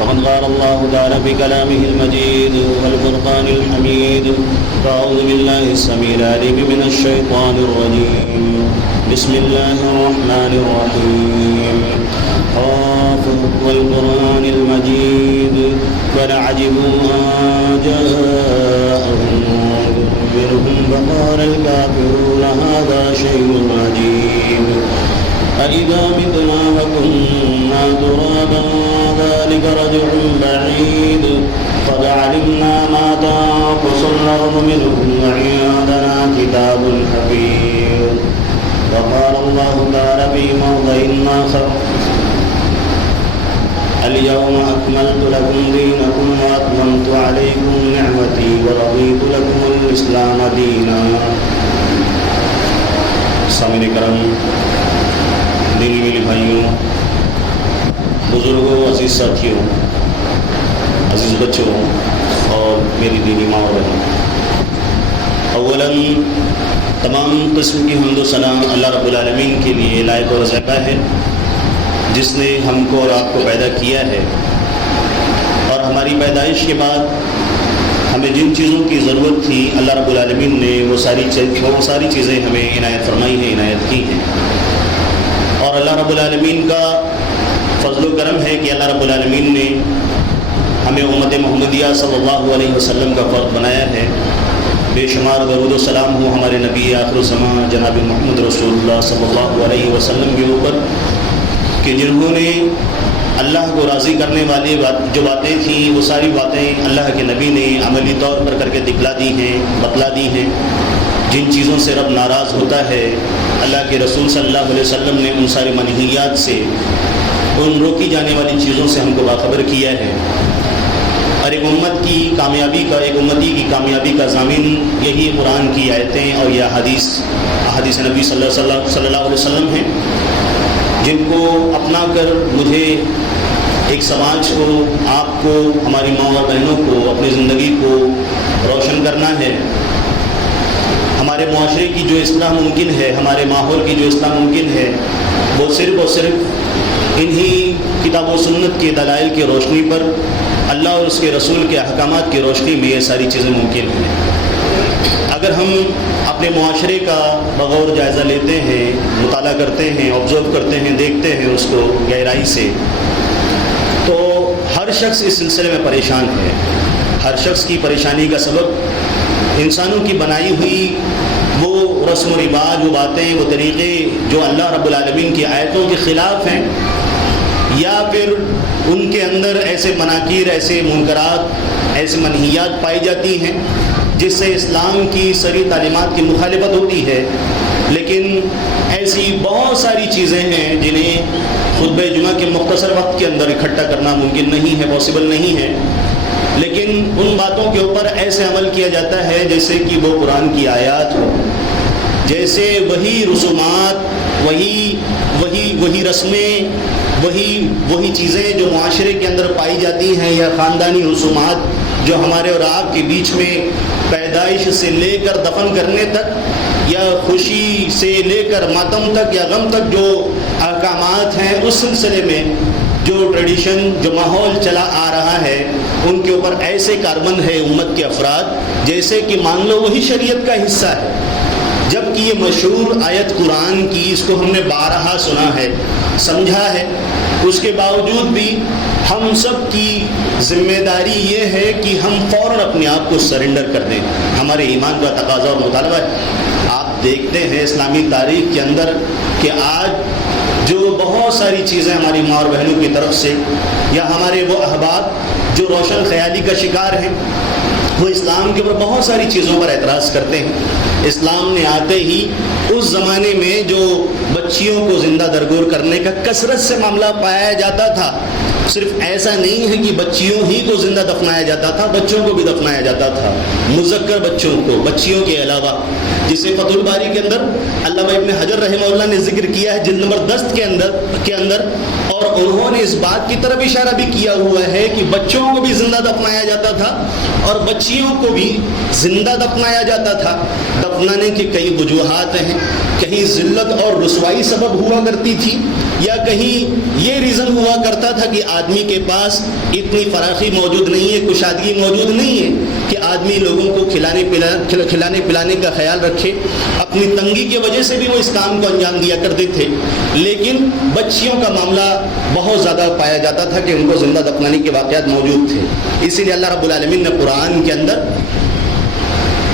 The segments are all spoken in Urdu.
وقد قال الله تعالى في كلامه المجيد والفرقان الحميد. أعوذ بالله السميع العليم من الشيطان الرجيم. بسم الله الرحمن الرحيم. قاف والقرآن المجيد بل عجبوا أن جاءهم منهم فقال الكافرون هذا شيء عجيب. أإذا متنا وكنا ترابا ذلك رجع بعيد. قد علمنا ما تنقص الأرض منهم وعندنا كتاب حفيظ. وقال الله تعالى في موضع آخر اليوم أكملت لكم دينكم وأتممت عليكم نعمتي ورضيت لكم الإسلام دينا. سامعین کرام، دینی میری بھائیوں، بزرگوں، عزیز ساتھیوں، عزیز بچوں اور میری دینی ماں اور بہنوں، اولاً تمام قسم کی حمد و ثنا اللہ رب العالمین کے لیے لائق و رضا ہے، جس نے ہم کو اور آپ کو پیدا کیا ہے اور ہماری پیدائش کے بعد ہمیں جن چیزوں کی ضرورت تھی اللہ رب العالمین نے وہ ساری چیزیں ہمیں عنایت فرمائی ہیں، عنایت کی ہیں. اور اللہ رب العالمین کا فضل و کرم ہے کہ اللہ رب العالمین نے ہمیں امت محمدیہ صلی اللہ علیہ وسلم کا فرد بنایا ہے. بے شمار درود و سلام ہو ہمارے نبی آخر الزمان جناب محمد رسول اللہ صلی اللہ علیہ وسلم کے اوپر کہ جنہوں نے اللہ کو راضی کرنے والی جو باتیں تھیں وہ ساری باتیں اللہ کے نبی نے عملی طور پر کر کے دکھلا دی ہیں، بتلا دی ہیں. جن چیزوں سے رب ناراض ہوتا ہے اللہ کے رسول صلی اللہ علیہ وسلم نے ان ساری منہیات سے، ان روکی جانے والی چیزوں سے ہم کو باخبر کیا ہے. اور ایک امتی کی کامیابی کا ضامن یہی قرآن کی آیتیں اور یہ احادیث نبی صلی اللہ علیہ وسلم ہیں، جن کو اپنا کر مجھے ایک سماج کو، آپ کو، ہماری ماں اور بہنوں کو، اپنی زندگی کو روشن کرنا ہے. ہمارے معاشرے کی جو اصلاح ممکن ہے، ہمارے ماحول کی جو اصلاح ممکن ہے، وہ صرف اور صرف انہی کتاب و سنت کے دلائل کی روشنی پر، اللہ اور اس کے رسول کے احکامات کی روشنی میں یہ ساری چیزیں ممکن ہیں. اگر ہم اپنے معاشرے کا بغور جائزہ لیتے ہیں، مطالعہ کرتے ہیں، آبزرو کرتے ہیں، دیکھتے ہیں اس کو گہرائی سے، تو ہر شخص اس سلسلے میں پریشان ہے. ہر شخص کی پریشانی کا سبب انسانوں کی بنائی ہوئی وہ رسم و رواج، وہ باتیں، وہ طریقے جو اللہ رب العالمین کی آیتوں کے خلاف ہیں، یا پھر ان کے اندر ایسے مناکیر، ایسے منکرات، ایسے منہیات پائی جاتی ہیں جس سے اسلام کی صریح تعلیمات کی مخالفت ہوتی ہے. لیکن ایسی بہت ساری چیزیں ہیں جنہیں خطبہ جمعہ کے مختصر وقت کے اندر اکٹھا کرنا ممکن نہیں ہے، پاسبل نہیں ہے. لیکن ان باتوں کے اوپر ایسے عمل کیا جاتا ہے جیسے کہ وہ قرآن کی آیات ہو، جیسے وہی رسومات، وہی رسمیں، وہی چیزیں جو معاشرے کے اندر پائی جاتی ہیں، یا خاندانی رسومات جو ہمارے اور آپ کے بیچ میں پیدائش سے لے کر دفن کرنے تک، یا خوشی سے لے کر ماتم تک یا غم تک جو احکامات ہیں، اس سلسلے میں جو ٹریڈیشن، جو ماحول چلا آ رہا ہے، ان کے اوپر ایسے کاربند ہے امت کے افراد جیسے کہ مان لو وہی شریعت کا حصہ ہے. جبکہ یہ مشہور آیت قرآن کی، اس کو ہم نے بارہا سنا ہے، سمجھا ہے، اس کے باوجود بھی ہم سب کی ذمہ داری یہ ہے کہ ہم فوراً اپنے آپ کو سرنڈر کر دیں. ہمارے ایمان کا تقاضا اور مطالبہ ہے. آپ دیکھتے ہیں اسلامی تاریخ کے اندر کہ آج جو بہت ساری چیزیں ہماری ماں اور بہنوں کی طرف سے، یا ہمارے وہ احباب جو روشن خیالی کا شکار ہیں، وہ اسلام کے اوپر بہت ساری چیزوں پر اعتراض کرتے ہیں. اسلام نے آتے ہی اس زمانے میں جو بچیوں کو زندہ درگور کرنے کا کثرت سے معاملہ پایا جاتا تھا، صرف ایسا نہیں ہے کہ بچیوں ہی کو زندہ دفنایا جاتا تھا، بچوں کو بھی دفنایا جاتا تھا، مذکر بچوں کو، بچیوں کے علاوہ، جسے فتح الباری کے اندر علامہ ابن حجر رحمہ اللہ نے ذکر کیا ہے جلد نمبر 10 کے اندر، اور انہوں نے اس بات کی طرف اشارہ بھی کیا ہوا ہے کہ بچوں کو بھی زندہ دفنایا جاتا تھا، اور بچے بچیوں کو بھی زندہ دفنایا جاتا تھا. دفنانے کی کئی وجوہات ہیں. کہیں ذلت اور رسوائی سبب ہوا کرتی تھی, یا کہیں یہ ریزن ہوا کرتا تھا کہ آدمی کے پاس اتنی فراخی موجود نہیں ہے, کشادگی موجود نہیں ہے کہ آدمی لوگوں کو کھلانے پلانے کا خیال رکھے. اپنی تنگی کی وجہ سے بھی وہ اس کام کو انجام دیا کرتے تھے. لیکن بچیوں کا معاملہ بہت زیادہ پایا جاتا تھا کہ ان کو زندہ دفنانے کے واقعات موجود تھے. اسی لیے اللہ رب العالمین نے قرآن کے اندر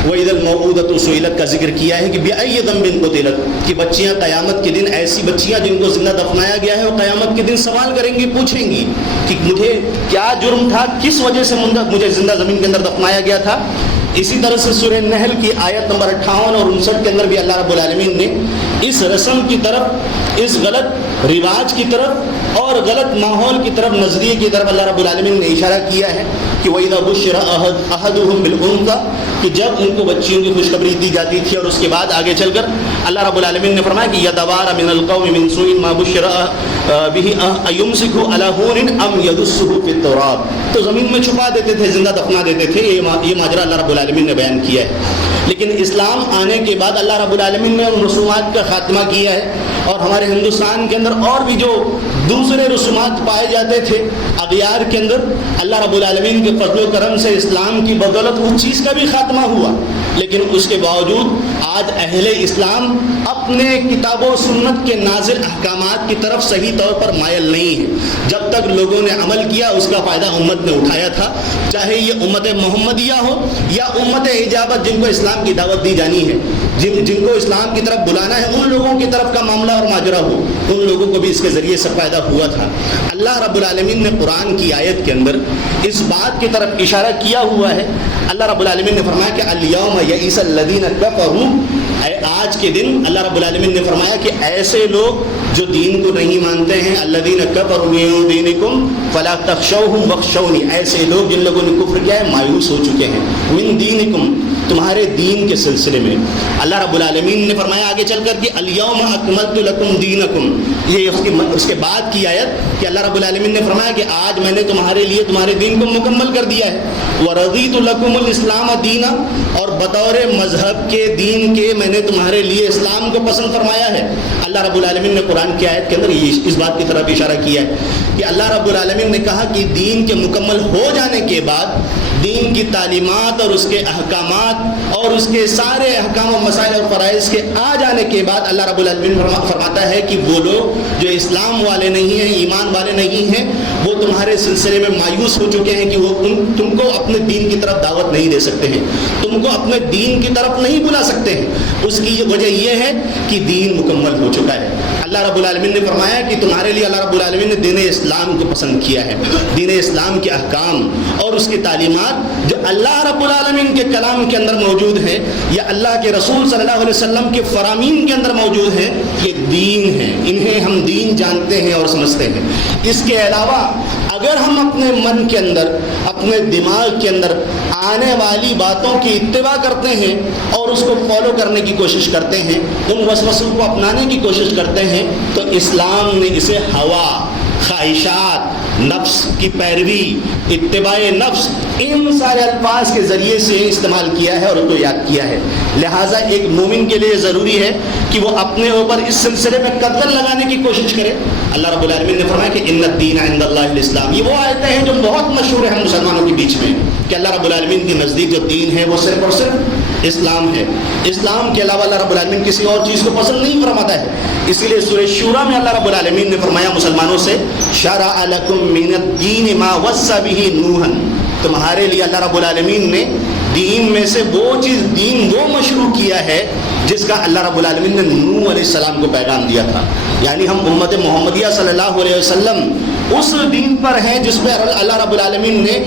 وَإِذَا الْمَوْءُودَةُ سُئِلَتْ کا ذکر کیا ہے کہ بِأَيِّ ذَنبٍ قُتِلَتْ, کہ بچیاں قیامت کے دن, ایسی بچیاں جن کو زندہ دفنایا گیا ہے, وہ قیامت کے دن سوال کریں گی, پوچھیں گی کہ مجھے کیا جرم تھا, کس وجہ سے مجھے زندہ زمین کے اندر دفنایا گیا تھا. اسی طرح سے سورہ نحل کی آیت نمبر 58 اور 59 کے اندر بھی اللہ رب العالمین نے اس رسم کی طرف, اس غلط رواج کی طرف اور غلط ماحول کی طرف, نظریے کی طرف اللہ رب العالمین نے اشارہ کیا ہے کہ وَإِذَا بُشِّرَ أَحَدُهُم بِالْأُنثَىٰ, کہ جب ان کو بچیوں کی خوشخبری دی جاتی تھی. اور اس کے بعد آگے چل کر اللہ رب العالمین نے فرمایا کہ يَتَوَارَىٰ مِنَ الْقَوْمِ مِنْ سُوءِ مَا بُشِّرَ بِهِ أَيُمْسِكُهُ عَلَىٰ هُونٍ أَمْ يَدُسُّهُ فِي التُّرَابِ, تو زمین میں چھپا دیتے تھے, زندہ دفنا دیتے تھے. یہ ماجرا اللہ رب العالمین نے بیان کیا ہے. لیکن اسلام آنے کے بعد اللہ رب العالمین نے ان رسومات کا خاتمہ کیا ہے. اور ہمارے ہندوستان کے اندر اور بھی جو دوسرے رسومات پائے جاتے تھے اغیار کے اندر, اللہ رب العالمین کے فضل و کرم سے اسلام کی بدولت اس چیز کا بھی خاتمہ ہوا. لیکن اس کے باوجود آج اہل اسلام اپنے کتاب و سنت کے نازل احکامات کی طرف صحیح طور پر مائل نہیں ہے. جب تک لوگوں نے عمل کیا اس کا فائدہ امت نے اٹھایا تھا, چاہے یہ امت محمدیہ ہو یا امت اجابت, جن کو اسلام کی دعوت دی جانی ہے, جن کو اسلام کی طرف بلانا ہے, ان لوگوں کی طرف کا معاملہ اور ماجرا ہو, ان لوگوں کو بھی اس کے ذریعے سے فائدہ ہوا تھا. اللہ رب العالمین نے قرآن کی آیت کے اندر اس بات کی طرف اشارہ کیا ہوا ہے. اللہ رب العالمین نے فرمایا کہ الیوم یئس الذین کفروا, آج کے دن اللہ رب العالمین نے فرمایا کہ ایسے لوگ جو دین کو نہیں مانتے ہیں, الذین کفروا من دینکم فلا تخشوہم واخشونی, ایسے لوگ جن لوگوں نے کفر کیا ہے مایوس ہو چکے ہیں, من دینکم, تمہارے دین کے سلسلے میں. اللہ رب العالمین نے فرمایا آگے چل کر کہ الیوم اکملت لکم دینکم, یہ اس کے بعد کی آیت کہ اللہ رب العالمین نے فرمایا کہ آج میں نے تمہارے لیے تمہارے دین کو مکمل کر دیا ہے. ورضیت لکم الاسلام دینا, اور بطور مذہب کے دین کے میں نے تمہارے لیے اسلام کو پسند فرمایا ہے. اللہ رب العالمین نے قرآن کی آیت کے اندر اس بات کی طرف اشارہ کیا ہے کہ اللہ رب العالمین نے کہا کہ دین کے مکمل ہو جانے کے بعد دین کی تعلیمات اور اس کے احکامات اور اس کے سارے احکام و مسائل اور فرائض کے آ جانے کے بعد اللہ رب العالمین فرماتا ہے کہ وہ لوگ جو اسلام والے نہیں ہیں, ایمان والے نہیں ہیں, وہ تمہارے سلسلے میں مایوس ہو چکے ہیں کہ وہ تم کو اپنے دین کی طرف دعوت نہیں دے سکتے ہیں, تم کو اپنے دین کی طرف نہیں بلا سکتے ہیں. اس کی وجہ یہ ہے کہ دین مکمل ہو چکا ہے. اللہ رب العالمین نے فرمایا کہ تمہارے لیے اللہ رب العالمین نے دین اسلام کو پسند کیا ہے. دین اسلام کے احکام اور اس کی تعلیمات جو اللہ رب العالمین کے کلام کے اندر موجود ہیں یا اللہ کے رسول صلی اللہ علیہ وسلم کے فرامین کے اندر موجود ہیں, یہ دین ہیں, انہیں ہم دین جانتے ہیں اور سمجھتے ہیں. اس کے علاوہ اگر ہم اپنے من کے اندر, اپنے دماغ کے اندر آنے والی باتوں کی اتباع کرتے ہیں اور اس کو فالو کرنے کی کوشش کرتے ہیں, ان وسوسوں کو اپنانے کی کوشش کرتے ہیں, تو اسلام نے اسے ہوا, خواہشات, نفس کی پیروی, اتباع نفس, ان سارے الفاظ کے ذریعے سے استعمال کیا ہے اور اس کو یاد کیا ہے. لہٰذا ایک مومن کے لیے ضروری ہے کہ وہ اپنے اوپر اس سلسلے میں قدر لگانے کی کوشش کرے. اللہ رب العالمین نے فرمایا کہ ان الدین عند اللہ الاسلام, یہ وہ آیتیں ہیں جو بہت مشہور ہیں مسلمانوں کے بیچ میں کہ اللہ رب العالمین کے نزدیک جو دین ہے وہ صرف اور صرف اسلام ہے. اسلام کے علاوہ اللہ رب العالمین کسی اور چیز کو پسند نہیں فرماتا ہے. اسی لیے سورہ شورى میں اللہ رب العالمین نے فرمایا مسلمانوں سے, شرع لکم من الدین ما وصى به نوحا, تمہارے لیے اللہ رب العالمین نے دین میں سے وہ چیز, دین وہ مشروع کیا ہے جس کا اللہ رب العالمین نے نوح علیہ السلام کو پیغام دیا تھا. یعنی ہم امت محمدیہ صلی اللہ علیہ وسلم اس دین پر ہیں جس پہ اللہ رب العالمین نے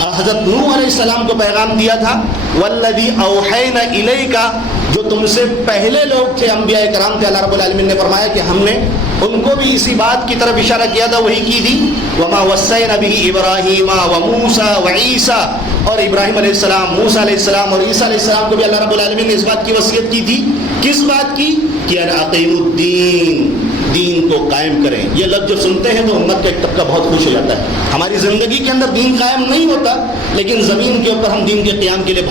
حضرت نوح علیہ السلام کو پیغام دیا تھا. والذی اوحینا الیک, جو تم سے پہلے لوگ تھے, انبیاء کرام تھے, اللہ رب العالمین نے فرمایا کہ ہم نے ان کو بھی اسی بات کی طرف اشارہ کیا تھا, وہی کی تھی. وما وصینا به ابراہیم وموسیٰ وعیسیٰ, اور ابراہیم علیہ السلام, موسیٰ علیہ السلام اور عیسیٰ علیہ السلام کو بھی اللہ رب العالمین نے اس بات کی وصیت کی تھی. کس بات کی؟ کہ ان اقیموا الدین, دین کو قائم کریں۔ یہ لفظ جب سنتے ہیں تو امت کا ایک طبقہ بہت خوش ہو جاتا ہے۔ ہماری زندگی کے اندر دین قائم نہیں ہوتا، لیکن زمین کے اوپر ہم دین کے قیام کے لیے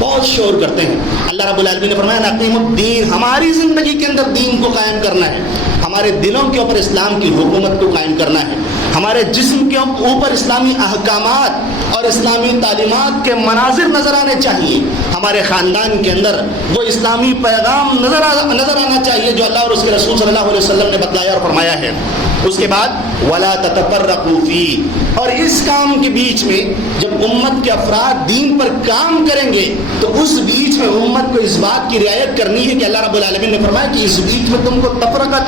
بہت شور کرتے ہیں۔ اللہ رب العالمین نے فرمایا نقیم الدین، ہماری زندگی کے اندر دین کو قائم کرنا ہے، ہمارے دلوں کے اوپر اسلام کی حکومت کو قائم کرنا ہے، ہمارے جسم کے اوپر اسلامی احکامات اور اسلامی تعلیمات کے مناظر نظر آنے چاہیے، ہمارے خاندان کے اندر وہ اسلامی پیغام نظر آنا چاہیے جو اللہ اور اس کے رسول صلی اللہ علیہ وسلم نے بتلایا اور فرمایا ہے۔ اس کے بعد وَلَا تَتَفَرَّقُوا فِيهِ، اور اس کام کے بیچ میں جب امت کے افراد دین پر کام کریں گے تو اس بیچ میں امت کو اس بات کی رعایت کرنی ہے کہ اللہ رب العالمین نے فرمایا کہ اس بیچ میں تم کو تفرقہ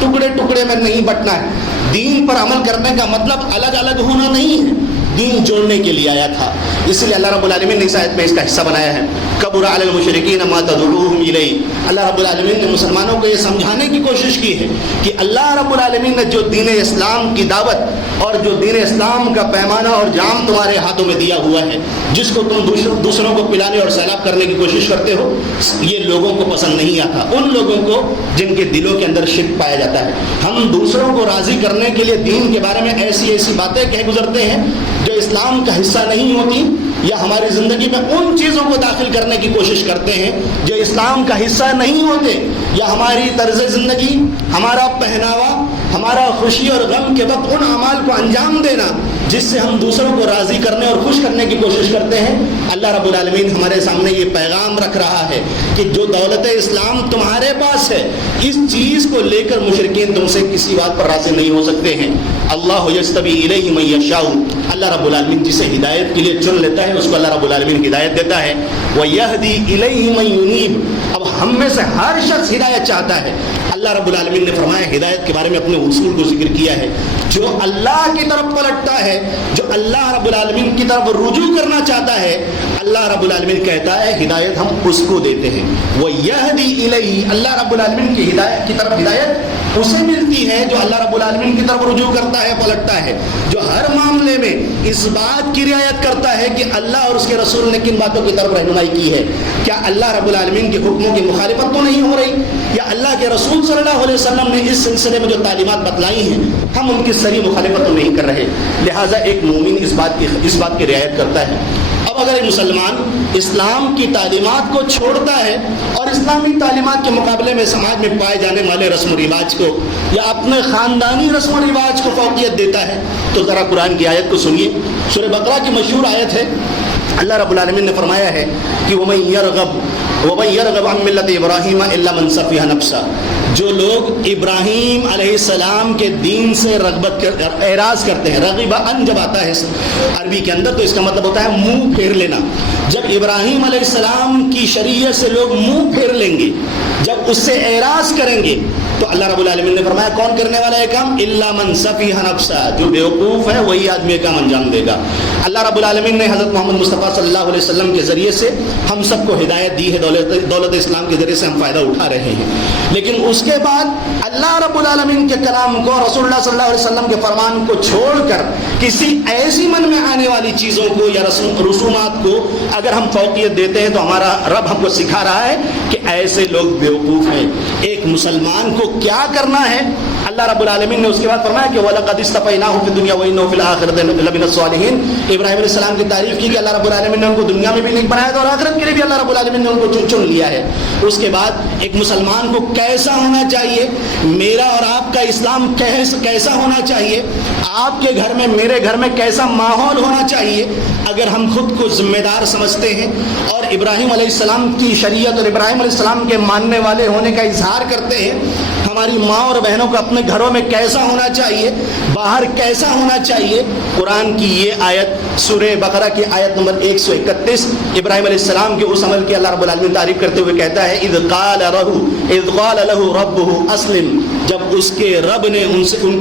ٹکڑے ٹکڑے میں نہیں بٹنا ہے۔ دین پر عمل کرنے کا مطلب الگ الگ ہونا نہیں ہے، دین جوڑنے کے لیے آیا تھا، اس لیے اللہ رب العالمین نے اس آیت میں اس کا حصہ بنایا ہے۔ کبر علی المشرکین ما تدعوهم الیہ، اللہ رب العالمین نے مسلمانوں کو یہ سمجھانے کی کوشش کی ہے کہ اللہ رب العالمین نے جو دین اسلام کی دعوت اور جو دین اسلام کا پیمانہ اور جام تمہارے ہاتھوں میں دیا ہوا ہے، جس کو تم دوسروں کو پلانے اور سیلاب کرنے کی کوشش کرتے ہو، یہ لوگوں کو پسند نہیں آتا، ان لوگوں کو جن کے دلوں کے اندر شرک پایا جاتا ہے۔ ہم دوسروں کو راضی کرنے کے لیے دین کے بارے میں ایسی باتیں کہہ گزرتے ہیں جو اسلام کا حصہ نہیں ہوتی، یا ہماری زندگی میں ان چیزوں کو داخل کرنے کی کوشش کرتے ہیں جو اسلام کا حصہ نہیں ہوتے، یا ہماری طرز زندگی، ہمارا پہناوا، ہمارا خوشی اور غم کے وقت ان اعمال کو انجام دینا جس سے ہم دوسروں کو راضی کرنے اور خوش کرنے کی کوشش کرتے ہیں۔ اللہ رب العالمین ہمارے سامنے یہ پیغام رکھ رہا ہے کہ جو دولت اسلام تمہارے پاس ہے، اس چیز کو لے کر مشرکین تم سے کسی بات پر راضی نہیں ہو سکتے ہیں۔ اللہ یجتبی الیہ من یشاء، اللہ رب العالمین جسے ہدایت کے لیے چن لیتا ہے اس کو اللہ رب العالمین ہدایت دیتا ہے۔ ویہدی الیہ من ینیب، اب ہم میں سے ہر شخص ہدایت چاہتا ہے۔ اللہ رب العالمین نے فرمایا ہدایت کے بارے میں اپنے اصول کو ذکر کیا ہے، جو اللہ کی طرف پلٹتا ہے، جو اللہ رب العالمین کی طرف رجوع کرنا چاہتا ہے، اللہ رب العالمین کہتا ہے ہدایت ہم اس کو دیتے ہیں۔ وَيَهْدِي إِلَيْهِ، اللہ رب العالمین کی ہدایت کی طرف ہدایت اسے ملتی ہے جو اللہ رب العالمین کی طرف رجوع کرتا ہے، پلٹتا ہے، جو ہر معاملے میں اس بات کی رعایت کرتا ہے کہ اللہ اور اس کے رسول نے کن باتوں کی طرف رہنمائی کی ہے، کیا اللہ رب العالمین کے حکموں کی مخالفت تو نہیں ہو رہی، یا اللہ کے رسول صلی اللہ علیہ وسلم نے اس سلسلے میں جو تعلیمات بتلائی ہیں ہم ان کی صریح مخالفت تو نہیں کر رہے۔ لہٰذا ایک مومن اس بات کی رعایت کرتا ہے۔ اب اگر ایک مسلمان اسلام کی تعلیمات کو چھوڑتا ہے اور اسلامی تعلیمات کے مقابلے میں سماج میں پائے جانے والے رسم و رواج کو یا اپنے خاندانی رسم و رواج کو فوقیت دیتا ہے، تو ذرا قرآن کی آیت کو سنیے۔ سورہ بقرہ کی مشہور آیت ہے، اللہ رب العالمین نے فرمایا ہے کہ وَمَن يَرْغَبْ عَن مِّلَّةِ إِبْرَاهِيمَ إِلَّا مَن سَفِهَ نَفْسَهُ، جو لوگ ابراہیم علیہ السلام کے دین سے اعراض کرتے ہیں، رغبہ ان جب آتا ہے عربی کے اندر تو اس کا مطلب ہوتا ہے منہ پھیر لینا۔ جب ابراہیم علیہ السلام کی شریعت سے لوگ منہ پھیر لیں گے، جب اس سے اعراض کریں گے، تو اللہ رب العالمین نے فرمایا کون کرنے والا ہے کام؟ الا من سفیہ نفسہ، جو بیوقوف ہے وہی آدمی کام انجام دے گا۔ اللہ رب العالمین نے حضرت محمد مصطفیٰ صلی اللہ علیہ وسلم کے ذریعے سے ہم سب کو ہدایت دی ہے، دولت اسلام کے ذریعے سے ہم فائدہ اٹھا رہے ہیں، لیکن اس کے بعد اللہ رب العالمین کے کلام کو، رسول اللہ صلی اللہ علیہ وسلم کے فرمان کو چھوڑ کر کسی ایسی من میں آنے والی چیزوں کو یا رسومات کو اگر ہم فوقیت دیتے ہیں تو ہمارا رب ہم کو سکھا رہا ہے کہ ایسے لوگ بیوقوف ہیں۔ ایک مسلمان کو کیا کرنا ہے؟ اللہ رب العالمین نے اس کے بعد فرمایا کہ وَلَقَدِ اسْتَفَيْنَاهُ فِي الدُّنْيَا وَإِنَّهُ فِي الْآخِرَةِ لَمِنَ الصَّالِحِينَ، ابراہیم علیہ السلام کی تعریف کی کہ اللہ رب العالمین نے ان کو دنیا میں بھی نیک بنایا تھا اور آخرت کے لیے بھی اللہ رب العالمین نے ان کو چن لیا ہے۔ اس کے بعد ایک مسلمان کو کیسا ہونا چاہیے، میرا اور آپ کا اسلام کیسا ہونا چاہیے، آپ کے گھر میں میرے گھر میں کیسا ماحول ہونا چاہیے، اگر ہم خود کو ذمہ دار سمجھتے ہیں اور ابراہیم علیہ السلام کی شریعت اور ابراہیم علیہ السلام کے ماننے والے ہونے کا اظہار کرتے ہیں، ہماری ماں اور بہنوں کو اپنے گھروں میں کیسا ہونا چاہیے، باہر کیسا ہونا چاہیے۔ قرآن کی یہ آیت سورہ بقرہ کی آیت نمبر 131 ابراہیم علیہ السلام کے اس عمل کی اللہ رب العالمین تعریف کرتے ہوئے کہتا ہے اذ قال له ربه اسلم، جب ان کے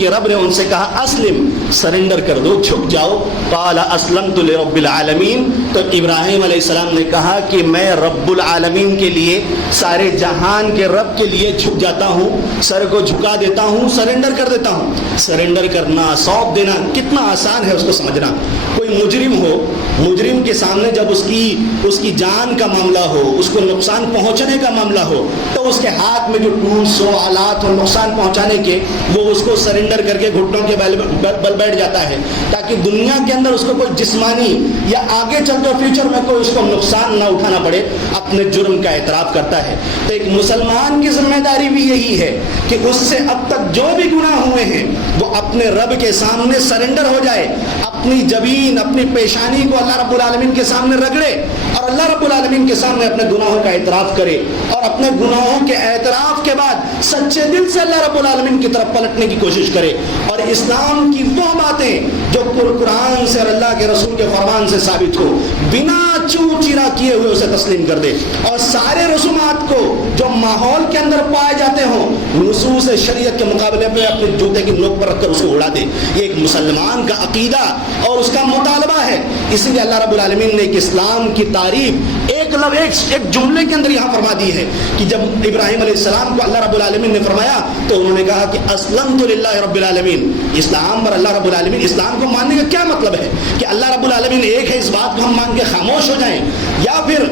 رب نے ان سے کہا اسلم، سرنڈر کر دو، جھک جاؤ، قال اسلمت لرب العالمین، تو ابراہیم علیہ السلام نے کہا کہ میں رب العالمین کے لیے، سارے جہان کے رب کے لیے جھک جاتا ہوں، سر کو جھکا دیتا ہوں، سرنڈر کر دیتا ہوں۔ سرنڈر کرنا، سونپ دینا کتنا آسان ہے اس کو سمجھنا۔ کوئی مجرم ہو، مجرم کے سامنے جب اس کی جان کا معاملہ ہو، اس کو نقصان پہنچنے کا معاملہ ہو، تو اس کے ہاتھ میں جو ٹولس ہو، آلات ہو نقصان پہنچانے کے، وہ اس کو سرنڈر کر کے گھٹنوں کے بل بیٹھ جاتا ہے، تاکہ دنیا کے اندر اس کو کوئی جسمانی یا آگے چل کر فیوچر میں کوئی اس کو نقصان نہ اٹھانا پڑے، اپنے جرم کا اعتراف کرتا ہے۔ تو ایک مسلمان کی ذمہ داری بھی یہی ہے کہ اس سے اب تک جو بھی گناہ ہوئے ہیں وہ اپنے رب کے سامنے سرنڈر ہو جائے، اپنی جبین، اپنی پیشانی کو اللہ رب العالمین کے سامنے رگڑے اور اللہ رب العالمین کے سامنے اپنے گناہوں کا اعتراف کرے، اور اپنے گناہوں کے اعتراف کے بعد سچے دل سے اللہ رب العالمین کی طرف پلٹنے کی کوشش کرے، اور اسلام کی وہ باتیں جو قرآن سے اور اللہ کے رسول کے فرمان سے ثابت ہو، بنا چوں چرا کیے ہوئے اسے تسلیم کر دے، اور سارے رسومات کو جو ماحول کے اندر پائے جاتے ہوں نصوص شریعت کے مقابلے پہ اپنے جوتے کی نوک پر رکھ کر اسے اڑا دے۔ یہ ایک مسلمان کا عقیدہ اور اس کا مطالبہ ہے۔ اسی لیے اللہ رب العالمین نے ایک اسلام کی تعریف ایک جملے کے اندر یہاں فرما دی ہے کہ جب ابراہیم علیہ السلام کو اللہ رب العالمین نے فرمایا تو انہوں نے کہا کہ اسلمت للہ رب العالمین، اسلام پر اللہ رب العالمین، اسلام کو ماننے کا کیا مطلب ہے کہ اللہ رب العالمین ایک ہے، اس بات کو ہم مان کے خاموش ہو جائیں، یا پھر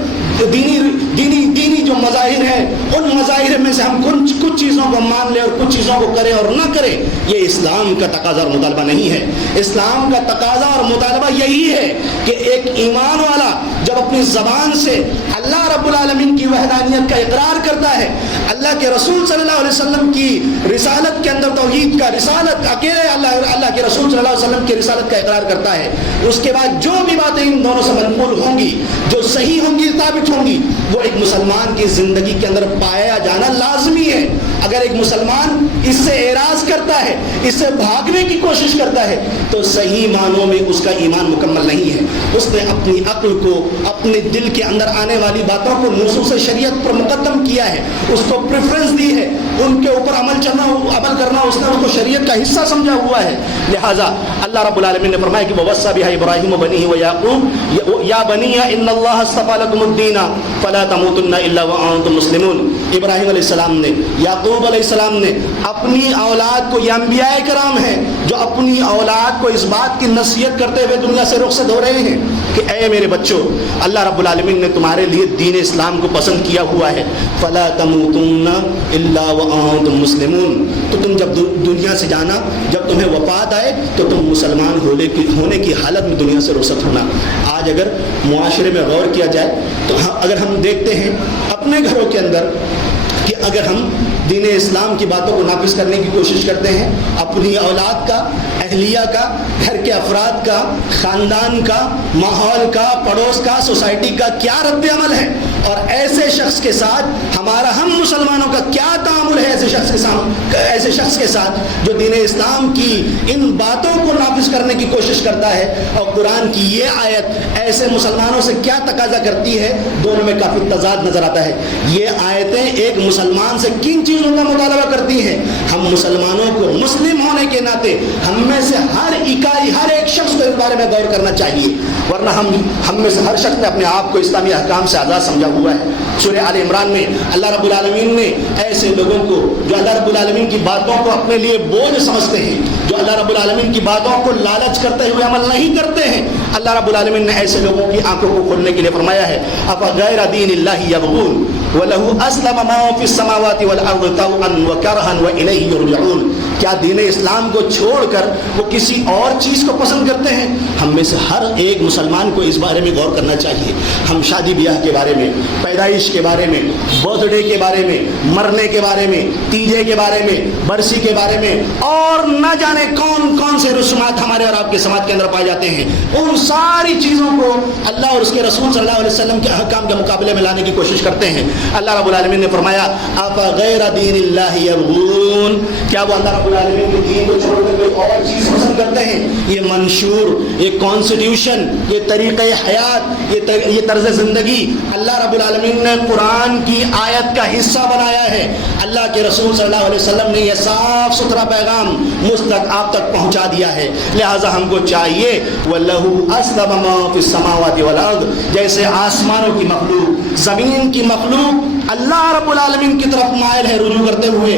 دینی جو مظاہر ہیں ان مظاہر میں سے ہم کچھ چیزوں کو مان لیں اور کچھ چیزوں کو کریں اور نہ کریں؟ یہ اسلام کا تقاضا اور مطالبہ نہیں ہے۔ اسلام کا تقاضا اور مطالبہ یہی ہے کہ ایک ایمان والا جب اپنی زبان سے اللہ رب العالمین کی وحدانیت کا اقرار کرتا ہے، اللہ کے رسول صلی اللہ علیہ وسلم کی رسالت کے اندر توحید کا، رسالت اکیلے اللہ کے رسول صلی اللہ علیہ وسلم کی رسالت کا اقرار کرتا ہے، اس کے بعد جو بھی باتیں ان دونوں سے منقول ہوں گی، جو صحیح ہوں گی، ثابت ہوں گی، وہ ایک مسلمان کی زندگی کے اندر پایا جانا لازمی ہے۔ اگر ایک مسلمان اس سے اعراض کرتا ہے، اس سے بھاگنے کی کوشش کرتا ہے، تو صحیح معنوں میں اس کا ایمان مکمل نہیں ہے۔ اس نے اپنی عقل کو، اپنے دل کے اندر آنے والی باتوں کو نصوص شریعت پر مقدم کیا ہے، اس کو پریفرنس دی ہے، ان کے اوپر عمل کرنا اس نے اس کو شریعت کا حصہ سمجھا ہوا ہے۔ لہٰذا اللہ رب العالمین نے فرمایا کہ وَوَصَّى بِهَا إِبْرَاهِيمُ بَنِيهِ وَيَعْقُوبُ يَا بَنِيَّ إِنَّ اللَّهَ اصْطَفَىٰ لَكُمُ الدِّينَ فَلَا تَمُوتُنَّ إِلَّا وَأَنتُم مُّسْلِمُونَ۔ ابراہیم علیہ السلام نے، یعقوب علیہ السلام نے اپنی اولاد کو، یہ انبیاء کرام ہیں جو اپنی اولاد کو اس بات کی نصیحت کرتے ہوئے دنیا سے رخصت ہو رہے ہیں کہ اے میرے بچوں، اللہ رب العالمین نے تمہارے لیے دین اسلام کو پسند کیا ہوا ہے، فلا تموتن الا وانتم مسلمون۔ تو تم جب دنیا سے جانا، جب تمہیں وفات آئے تو تم مسلمان ہونے کی حالت میں دنیا سے رخصت ہونا۔ آج اگر معاشرے میں غور کیا جائے تو اگر ہم دیکھتے ہیں اپنے گھروں کے اندر کہ اگر ہم دین اسلام کی باتوں کو نافذ کرنے کی کوشش کرتے ہیں، اپنی اولاد کا، اہلیہ کا، گھر کے افراد کا، خاندان کا، ماحول کا، پڑوس کا، سوسائٹی کا کیا رد عمل ہے، اور ایسے شخص کے ساتھ ہمارا، ہم مسلمانوں کا کیا تعامل ہے ایسے شخص کے ساتھ جو دین اسلام کی ان باتوں کو نافذ کرنے کی کوشش کرتا ہے، اور قرآن کی یہ آیت ایسے مسلمانوں سے کیا تقاضا کرتی ہے، دونوں میں کافی تضاد نظر آتا ہے۔ یہ آیتیں ایک مسلمان سے کن چیزوں کا مطالبہ کرتی ہیں؟ ہم مسلمانوں کو مسلم ہونے کے ناطے ہم میں سے ہر اکائی، ہر ایک شخص کو اس بارے میں غور کرنا چاہیے، ورنہ ہم میں سے ہر شخص نے اپنے آپ کو اسلامی احکام سے آزاد سمجھا ہوا ہے۔ سورہ آل عمران میں اللہ رب العالمین نے ایسے لوگوں کو جو اللہ رب العالمین کی باتوں کو اپنے لیے بوجھ سمجھتے ہیں، جو اللہ رب العالمین کی باتوں کو لالچ کرتے ہوئے عمل نہیں کرتے ہیں، اللہ رب العالمین نے ایسے لوگوں کی آنکھوں کو کھولنے کے لیے فرمایا ہے افغیر دین اللہ یبغون وَلَهُ أَسْلَمَ مَن فِي السَّمَاوَاتِ وَالْأَرْضِ طَوْعًا وَكَرْهًا وَإِلَيْهِ يُرْجَعُونَ۔ کیا دین اسلام کو چھوڑ کر وہ کسی اور چیز کو پسند کرتے ہیں؟ ہم میں سے ہر ایک مسلمان کو اس بارے میں غور کرنا چاہیے۔ ہم شادی بیاہ کے بارے میں، پیدائش کے بارے میں، برتھ ڈے کے بارے میں، مرنے کے بارے میں، تیجے کے بارے میں، برسی کے بارے میں، اور نہ جانے کون کون سے رسومات ہمارے اور آپ کے سماج کے اندر پائے جاتے ہیں، ان ساری چیزوں کو اللہ اور اس کے رسول صلی اللہ علیہ وسلم کے احکام کے مقابلے میں لانے کی کوشش کرتے ہیں۔ اللہ رب العالمین نے فرمایا افغیر دین اللہ یبغون، کیا وہ اللہ رب العالمین کے دین کو چھوڑ کر کوئی اور چیز پسند کرتے ہیں؟ یہ منشور، یہ کانسٹیٹیوشن، یہ طریقہ حیات، یہ طرز زندگی اللہ رب العالمین نے قرآن کی آیت کا حصہ بنایا ہے۔ اللہ کے رسول صلی اللہ علیہ وسلم نے یہ صاف ستھرا پیغام مجھ تک، آپ تک پہنچا دیا ہے۔ لہٰذا ہم کو چاہیے وَلَهُ أَسْلَمَ مَن فِي السَّمَاوَاتِ وَالْأَرْضِ، جیسے آسمانوں کی مخلوق، زمین کی مخلوق اللہ رب العالمین کی طرف مائل ہے رجوع کرتے ہوئے،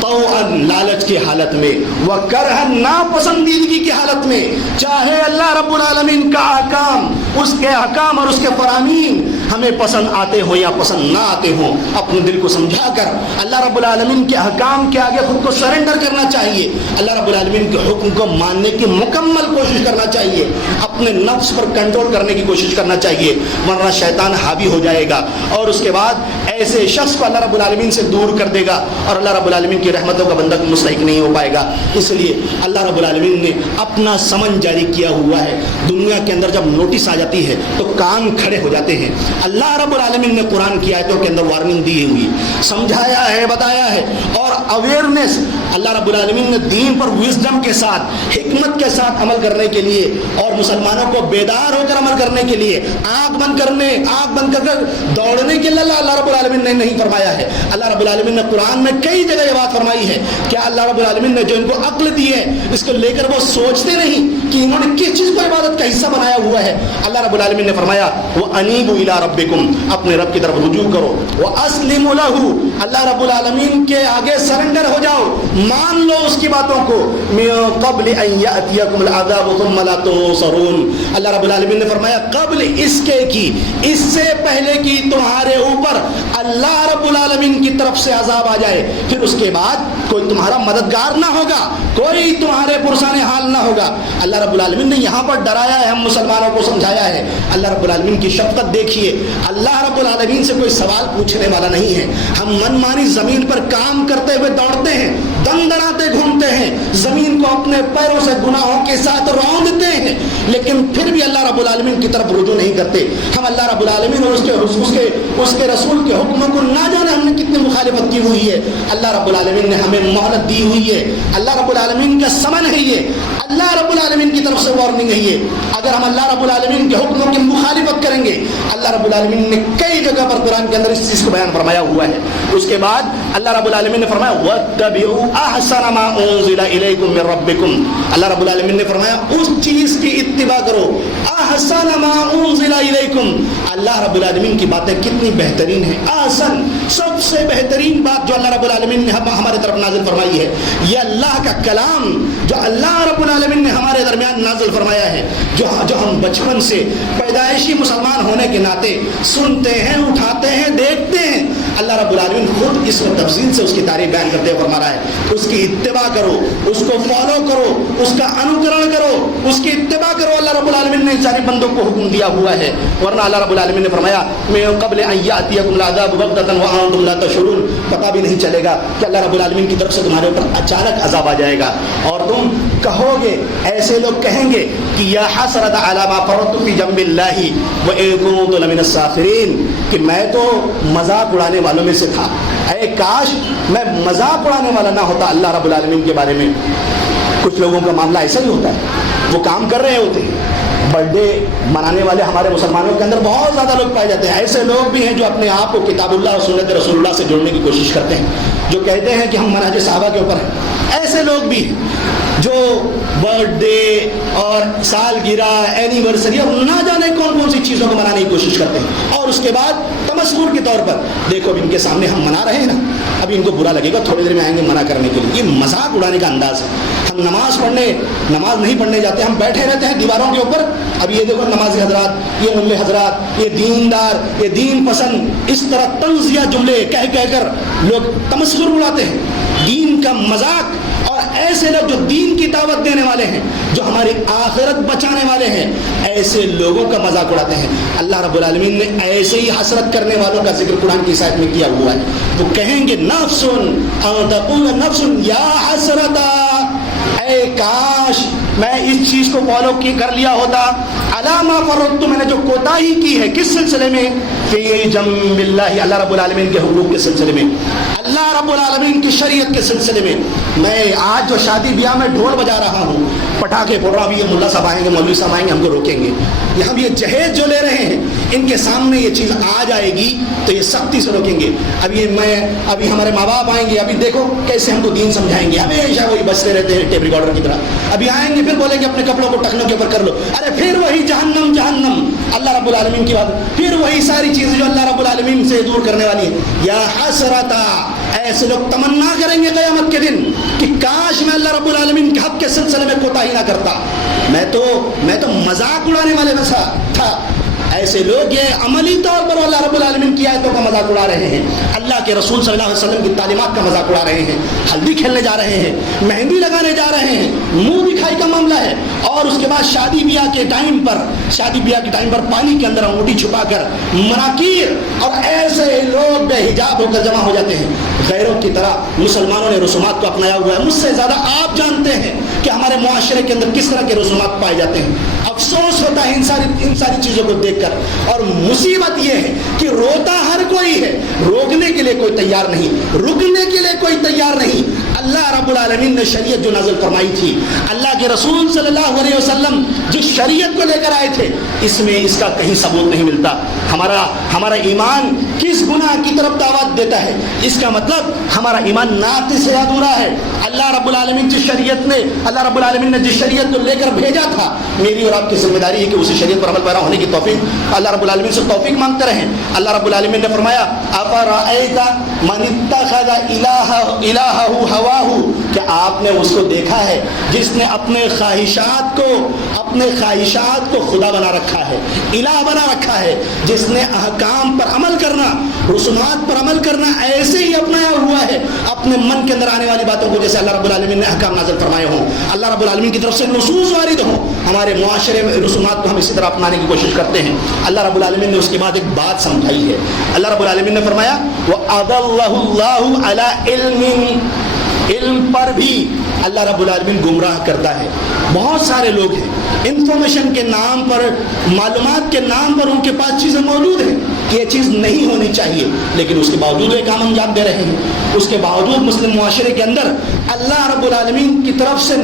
طوعاً لالچ کی حالت میں، وکرہاً ناپسندیدگی کی حالت میں، چاہے اللہ رب العالمین کا احکام، اس کے احکام اور اس کے فرامین ہمیں پسند آتے ہوں یا پسند نہ آتے ہوں، اپنے دل کو سمجھا کر اللہ رب العالمین کے احکام کے آگے خود کو سرنڈر کرنا چاہیے، اللہ رب العالمین کے حکم کو ماننے کی مکمل کوشش کرنا چاہیے، اپنے نفس پر کنٹرول کرنے کی کوشش کرنا چاہیے، ورنہ شیطان حاوی ہو جائے گا اور اس کے بعد ایسے شخص کو اللہ رب العالمین سے دور کر دے گا اور اللہ رب العالمین کی رحمتوں کا بندہ مستحق نہیں ہو پائے گا۔ اس لیے اللہ رب العالمین نے اپنا سمن جاری کیا ہوا ہے، دنیا کے اندر جب نوٹس آ جاتی ہے تو کان کھڑے ہو جاتے ہیں۔ اللہ رب العالمین نے قرآن کی آیتوں کے اندر وارننگ دی ہوئی، سمجھایا ہے، بتایا ہے، اور اویئرنیس اللہ رب العالمین نے دین پر وزڈم کے ساتھ، حکمت کے ساتھ عمل کرنے کے لیے اور مسلمانوں کو بیدار ہو کر عمل کرنے کے لیے، آنکھ بند کر دوڑنے کے لیے اللہ رب العالمین نے نہیں فرمایا ہے۔ اللہ رب العالمین نے قرآن میں کئی جگہ یہ بات فرمائی ہے کہ اللہ رب العالمین نے جو ان کو عقل دی ہے اس کو لے کر وہ سوچتے نہیں کہ انہوں نے کس چیز کو عبادت کا حصہ بنایا ہوا ہے۔ اللہ رب العالمین نے فرمایا وَأَنِيبُوا إِلَىٰ رَبِّكُمْ، اپنے رب کی طرف رجوع کرو، وَأَسْلِمُوا لَهُ، اللہ رب العالمین کے آگے سرنڈر ہو جاؤ، مان لو اس کی باتوں کو، مِن قَبْلِ أَن يَأْتِيَكُمُ الْعَذَابُ ثُمَّ لَا تُنصَرُونَ، اللہ رب العالمین نے فرمایا قبل اس کے کی، اس سے پہلے کی تمہارے اوپر اللہ رب العالمین کی طرف سے عذاب آ جائے، پھر اس کے بعد کوئی تمہارا مددگار نہ ہوگا، کوئی تمہارے پرسان حال نہ ہوگا۔ اللہ رب العالمین نے یہاں پر ڈرایا ہے، ہم مسلمانوں کو سمجھایا ہے۔ اللہ رب العالمین کی شفقت دیکھیے، اللہ رب العالمین سے کوئی سوال پوچھنے والا نہیں ہے، ہم من مانی زمین پر کام کرتے ہوئے دوڑتے ہیں، دندڑاتے گھومتے ہیں، زمین کو اپنے پیروں سے گناہوں کے ساتھ روندتے ہیں، لیکن پھر بھی اللہ رب العالمین کی طرف رجوع نہیں کرتے۔ ہم اللہ رب العالمین اور اس کے رسول کے حکموں کو نہ جانے ہم نے کتنی مخالفت کی ہوئی ہے۔ اللہ رب العالمین نے ہمیں مہلت دی ہوئی ہے، اللہ رب العالمین کا سمن ہے یہ، اللہ رب العالمین کی طرف سے وارننگ ہے یہ۔ اگر ہم اللہ رب العالمین کے حکموں کی مخالفت کریں گے، اللہ رب العالمین نے کئی جگہ پر قرآن کے اندر اس چیز کو بیان فرمایا ہوا ہے۔ اس کے بعد اللہ رب العالمین نے فرمایا وَاتَّبِعُوا أَحْسَنَ مَا أُنزِلَ إِلَيْكُم مِّن رَّبِّكُم، اللہ رب العالمین نے فرمایا اس چیز کی اتباع کرو، احسن ما انزل الیکم، اللہ رب العالمین کی باتیں کتنی بہترین ہیں، احسن سب سے بہترین بات جو اللہ رب العالمین نے ہمارے طرف نازل فرمائی ہے، یہ اللہ کا کلام جو اللہ رب العالمین نے ہمارے درمیان نازل فرمایا ہے، جو ہم بچپن سے پیدائشی مسلمان ہونے کے ناطے سنتے ہیں، اٹھاتے ہیں، دیکھتے ہیں، اللہ رب العالمین خود اس کو تفصیل سے اس کی تعریف بیان کرتے ہوئے فرما رہا ہے، اس کی اتباع کرو، اس کو فالو کرو، اس کا انوکرن کرو، اس کی اتباع کرو۔ اللہ رب العالمین نے سارے بندوں کو حکم دیا ہوا ہے، ورنہ اللہ رب العالمین نے فرمایا من قبل ان یاتیکم العذاب بغتۃ وانتم لا تشعرون، پتہ بھی نہیں چلے گا کہ اللہ رب العالمین کی طرف سے تمہارے اوپر اچانک عذاب آ جائے گا اور تم کہو گے، ایسے لوگ کہیں گے کہ یا حسرۃ علی ما فرطت فی جنب اللہ وان کنت لمن الساخرین، کہ میں تو مذاق اڑانے والوں میں سے تھا، اے کاش میں مذاق اڑانے والا نہ ہوتا اللہ رب العالمین کے بارے میں۔ کچھ لوگوں کا معاملہ ایسا ہی ہوتا ہے، وہ کام کر رہے ہوتے ہیں، برتھ ڈے منانے والے ہمارے مسلمانوں کے اندر بہت زیادہ لوگ پائے جاتے ہیں، ایسے لوگ بھی ہیں جو اپنے آپ کو کتاب اللہ اور سنت رسول اللہ سے جوڑنے کی کوشش کرتے ہیں، جو کہتے ہیں کہ ہم منہج صحابہ کے اوپر ہیں، ایسے لوگ بھی جو برتھ ڈے اور سالگرہ، اینیورسری اور نہ جانے کون کون سی چیزوں کو منانے کی کوشش کرتے ہیں، اور اس کے بعد تمسخر کے طور پر دیکھو اب ان کے سامنے ہم منا رہے ہیں نا، ابھی ان کو برا لگے گا، تھوڑی دیر میں آئیں گے منع کرنے کے لیے۔ یہ مذاق اڑانے کا انداز ہے۔ ہم نماز نہیں پڑھنے جاتے، ہم بیٹھے رہتے ہیں دیواروں کے اوپر، اب یہ دیکھو نمازی حضرات، یہ مولوی حضرات، یہ دیندار، یہ دین پسند، اس طرح طنزیہ جملے کہہ کر لوگ تمسخر اڑاتے ہیں، دین کا مذاق۔ اور ایسے لوگ جو دین کی دعوت دینے والے ہیں، جو ہماری آخرت بچانے والے ہیں، ایسے لوگوں کا مذاق اڑاتے ہیں۔ اللہ رب العالمین نے ایسے ہی حسرت کرنے والوں کا ذکر قرآن کی آیت میں کیا ہوا ہے، وہ کہیں گے نفس ان تقول نفس یا حسرتا، اے کاش میں اس چیز کو فالو کر لیا ہوتا، علامہ فرطت، میں نے جو کوتاہی کی ہے، کس سلسلے میں، فی جنب اللہ، اللہ رب العالمین کے حقوق کے سلسلے میں، اللہ رب العالمین کی شریعت کے سلسلے میں۔ میں آج جو شادی بیاہ میں ڈھول بجا رہا ہوں، پٹاخے پھوڑ رہا ہوں، یہ ملا صاحب آئیں گے، مولوی صاحب آئیں گے، ہم کو روکیں گے، یہ ہم یہ جہیز جو لے رہے ہیں، ان کے سامنے یہ چیز آ جائے گی تو یہ سختی سے روکیں گے۔ ابھی ہمارے ماں باپ آئیں گے، ابھی دیکھو کیسے ہم کو دین سمجھائیں گے، ہمیشہ وہی بچتے رہتے ہیں ٹیپ ریکارڈر کی طرح، ابھی آئیں گے پھر بولیں گے اپنے کپڑوں کو ٹخنوں کے اوپر کر لو، ارے پھر وہی جہنم جہنم۔ اللہ اللہ رب العالمین کی بات، پھر وہی ساری چیزیں جو اللہ رب العالمین سے دور کرنے والی ہیں. یا حسرتا، ایسے لوگ تمنا کریں گے قیامت کے دن کہ کاش میں اللہ رب العالمین کے حق کے سلسلے میں کوتاہی نہ کرتا، میں تو مذاق اڑانے والے میں تھا. ایسے لوگ یہ عملی طور پر اللہ رب العالمین کی آیتوں کا مذاق اڑا رہے ہیں، اللہ کے رسول صلی اللہ علیہ وسلم کی تعلیمات کا مذاق اڑا رہے ہیں، ہلدی کھیلنے جا رہے ہیں، مہندی لگانے جا رہے ہیں، منہ دکھائی کا معاملہ ہے. اور اس کے بعد شادی بیاہ کے ٹائم پر پانی کے اندر انگوٹھی چھپا کر مناکیر اور ایسے لوگ بے حجاب ہو کر جمع ہو جاتے ہیں. غیروں کی طرح مسلمانوں نے رسومات کو اپنایا ہوا ہے. مجھ سے زیادہ آپ جانتے ہیں کہ ہمارے معاشرے کے اندر کس طرح کے رسومات پائے جاتے ہیں. افسوس ہوتا ہے ان ساری چیزوں کو دیکھ کر. اور مصیبت یہ ہے کہ روتا ہر کوئی ہے، روکنے کے لیے کوئی تیار نہیں، رکنے کے لیے کوئی تیار نہیں. اللہ رب العالمین نے شریعت جو نازل فرمائی تھی، اللہ کے رسول صلی اللہ علیہ وسلم جس شریعت کو لے کر آئے تھے، اس میں اس کا کہیں ثبوت نہیں ملتا. ہمارا ایمان کس گناہ کی طرف دعوت دیتا ہے؟ اس کا مطلب ہمارا ایمان ناقص سے ادھورا ہے. اللہ رب العالمین نے جس شریعت کو لے کر بھیجا تھا، میری اور آپ کی ذمہ داری ہے کہ اسی شریعت پر عمل پیرا ہونے کی توفیق اللہ رب العالمین سے توفیق مانگتے رہیں. اللہ رب العالمین نے فرمایا افرأیت من اتخذ الہہ ہواہ، کہ آپ نے اس کو دیکھا ہے جس نے اپنے خواہشات کو خدا بنا رکھا ہے، الہ بنا رکھا ہے، جس نے احکام پر عمل کرنا، رسومات پر عمل کرنا ایسے ہی اپنایا ہوا ہے، اپنے من کے اندر آنے والی باتوں کو جیسے اللہ رب العالمین نے احکام نازل فرمائے ہوں، اللہ رب العالمین کی طرف سے نصوص وارد ہوں. ہمارے معاشرے میں رسومات کو ہم اسی طرح اپنانے کی کوشش کرتے ہیں. اللہ رب العالمین نے اس کے بعد ایک بات سمجھائی ہے. اللہ رب العالمین نے فرمایا وَأَضَلَّهُ اللَّهُ عَلَىٰ علم پر بھی اللہ رب العالمین گمراہ کرتا ہے. بہت سارے لوگ ہیں انفارمیشن کے نام پر، معلومات کے نام پر ان کے پاس چیزیں موجود ہیں کہ یہ چیز نہیں ہونی چاہیے، لیکن اس کے باوجود یہ کام انجام دے رہے ہیں. اس کے باوجود مسلم معاشرے کے اندر اللہ رب العالمین کی طرف سے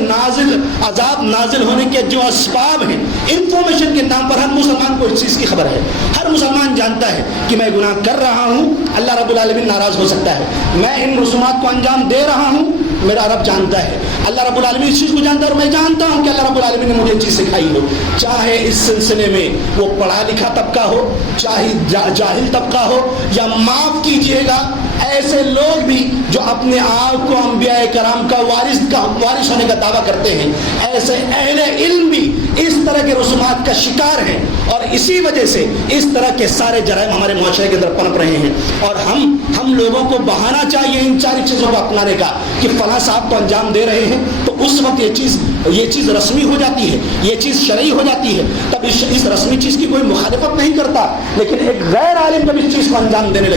عذاب نازل ہونے کے جو اسباب ہیں، انفارمیشن کے نام پر ہر مسلمان کو اس چیز کی خبر ہے. ہر مسلمان جانتا ہے کہ میں گناہ کر رہا ہوں، اللہ رب العالمین ناراض ہو سکتا ہے. میں ان رسومات کو انجام دے رہا ہوں، میرا رب جانتا ہے. اللہ رب العالمین اس چیز کو جانتا ہے اور میں جانتا ہوں کہ اللہ رب العالمین نے مجھے یہ چیز سکھائی ہو. چاہے اس سلسلے میں وہ پڑھا لکھا طبقہ ہو، چاہے جاہل طبقہ ہو، یا معاف کیجئے گا ایسے لوگ بھی جو اپنے آپ کو انبیاء کرام کا وارث ہونے کا دعویٰ کرتے ہیں، ایسے اہل علم بھی اس طرح کے رسومات کا شکار ہیں. اور اسی وجہ سے اس طرح کے سارے جرائم ہمارے معاشرے کے اندر پنپ رہے ہیں. اور ہم لوگوں کو بہانا چاہیے ان ساری چیزوں کو اپنانے کا کہ فلاں صاحب کو انجام دے رہے ہیں تو اس وقت یہ چیز رسمی ہو جاتی ہے، یہ چیز شرعی ہو جاتی ہے. تب اس رسمی چیز کی کوئی مخالفت نہیں کرتا. لیکن ایک غیر عالم جب اس چیز کو انجام دینے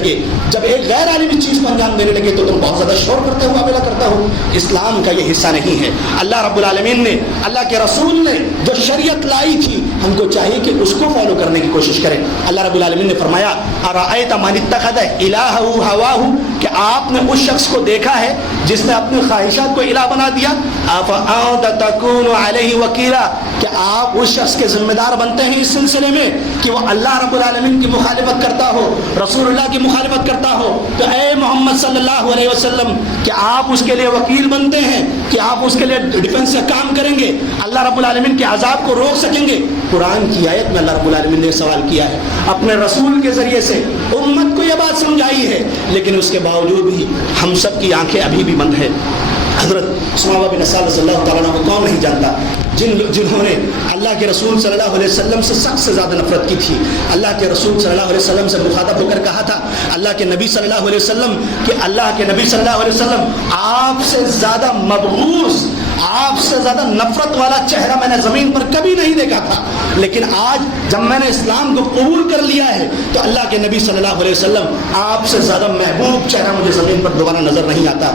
لگے، تو تم بہت زیادہ شور کرتے ہو، عملہ کرتا ہو. اسلام کا یہ حصہ نہیں ہے. اللہ رب العالمین نے، اللہ کے رسول نے جو شریعت لائی تھی، ہم کو چاہیے کہ اس کو فالو کرنے کی کوشش کریں. اللہ رب العالمین نے فرمایا ارأیت من اتخذ الہہ ہواہ، کہ آپ نے اس شخص کو دیکھا ہے جس نے اپنے خواہشات کو الہ بنا دیا. افأنت تکون علیہ وکیلا، کہ آپ اس شخص کے ذمہ دار بنتے ہیں اس سلسلے میں کہ وہ اللہ رب العالمین کی مخالفت کرتا ہو، رسول اللہ کی مخالفت کرتا ہو. تو اے محمد صلی اللہ علیہ وسلم، کہ آپ اس کے لیے وکیل بنتے ہیں، کہ آپ اس کے لیے ڈیفنس کا کام کریں گے، اللہ رب العالمین کے عذاب کو روک سکیں گے. قرآن کی آیت میں اللہ رب العالمین نے سوال کیا ہے، اپنے رسول کے ذریعے سے امت کو یہ بات سمجھائی ہے، لیکن اس کے باوجود بھی ہم سب کی آنکھیں ابھی بھی بند ہیں. حضرت ثمامہ بن اسال رضی اللہ تعالیٰ عنہ کو کون نہیں جانتا، جنہوں نے اللہ کے رسول صلی اللہ علیہ وسلم سے سخت سے زیادہ نفرت کی تھی. اللہ کے رسول صلی اللہ علیہ وسلم سے مخاطب ہو کر کہا تھا اللہ کے نبی صلی اللہ علیہ وسلم کہ اللہ کے نبی صلی اللہ علیہ وسلم آپ سے زیادہ مبغوض، آپ سے زیادہ نفرت والا چہرہ میں نے زمین پر کبھی نہیں دیکھا تھا. لیکن آج جب میں نے اسلام کو قبول کر لیا ہے تو اللہ کے نبی صلی اللہ علیہ وسلم آپ سے زیادہ محبوب چہرہ مجھے زمین پر دوبارہ نظر نہیں آتا.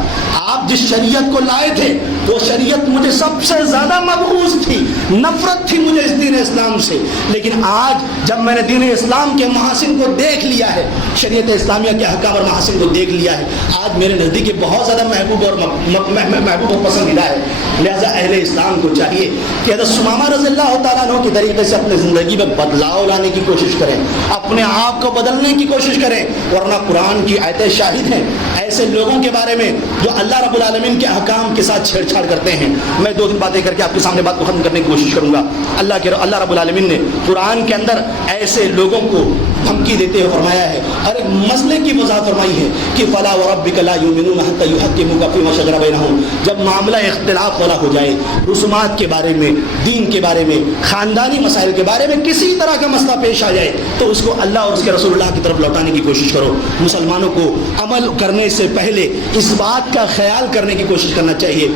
آپ جس شریعت کو لائے تھے وہ شریعت مجھے سب سے زیادہ مبغوض تھی، نفرت تھی مجھے اس دین اسلام سے. لیکن آج جب میں نے دین اسلام کے محاسن کو دیکھ لیا ہے، شریعت اسلامیہ کے احکام اور محاسن کو دیکھ لیا ہے، آج میرے نزدیک بہت زیادہ محبوب اور پسندیدہ ہے. لہٰذا اہل اسلام کو چاہیے کہ حضرت ثمامہ رضی اللہ تعالیٰ عنہ کی طریقے سے اپنے زندگی میں بدلاؤ لانے کی کوشش کریں، اپنے آپ کو بدلنے کی کوشش کریں، ورنہ قرآن کی آیتیں شاہد ہیں ایسے لوگوں کے بارے میں جو اللہ رب العالمین کے احکام کے ساتھ چھیڑ چھاڑ کرتے ہیں۔ میں 2 باتیں کر کے آپ کے سامنے بات کو ختم کرنے کی کوشش کروں گا۔ اللہ رب العالمین نے قرآن کے اندر ایسے لوگوں کو دھمکی دیتے ہوئے فرمایا ہے اور ایک مسئلے کی وضاحت فرمائی ہے کہ فلا وربک لا یؤمنون حتی یحکموک فیما شجر بینہم، جب معاملہ اختلاف والا ہو جائے، رسومات کے بارے میں، دین کے بارے میں، خاندانی مسائل کے بارے میں کسی طرح کا مسئلہ پیش آ جائے تو اس کو اللہ اور اس کے رسول اللہ کی طرف لوٹانے کی کوشش کرو۔ مسلمانوں کو عمل کرنے سے پہلے اس بات کا خیال کرنے کی کوشش کرنا چاہیے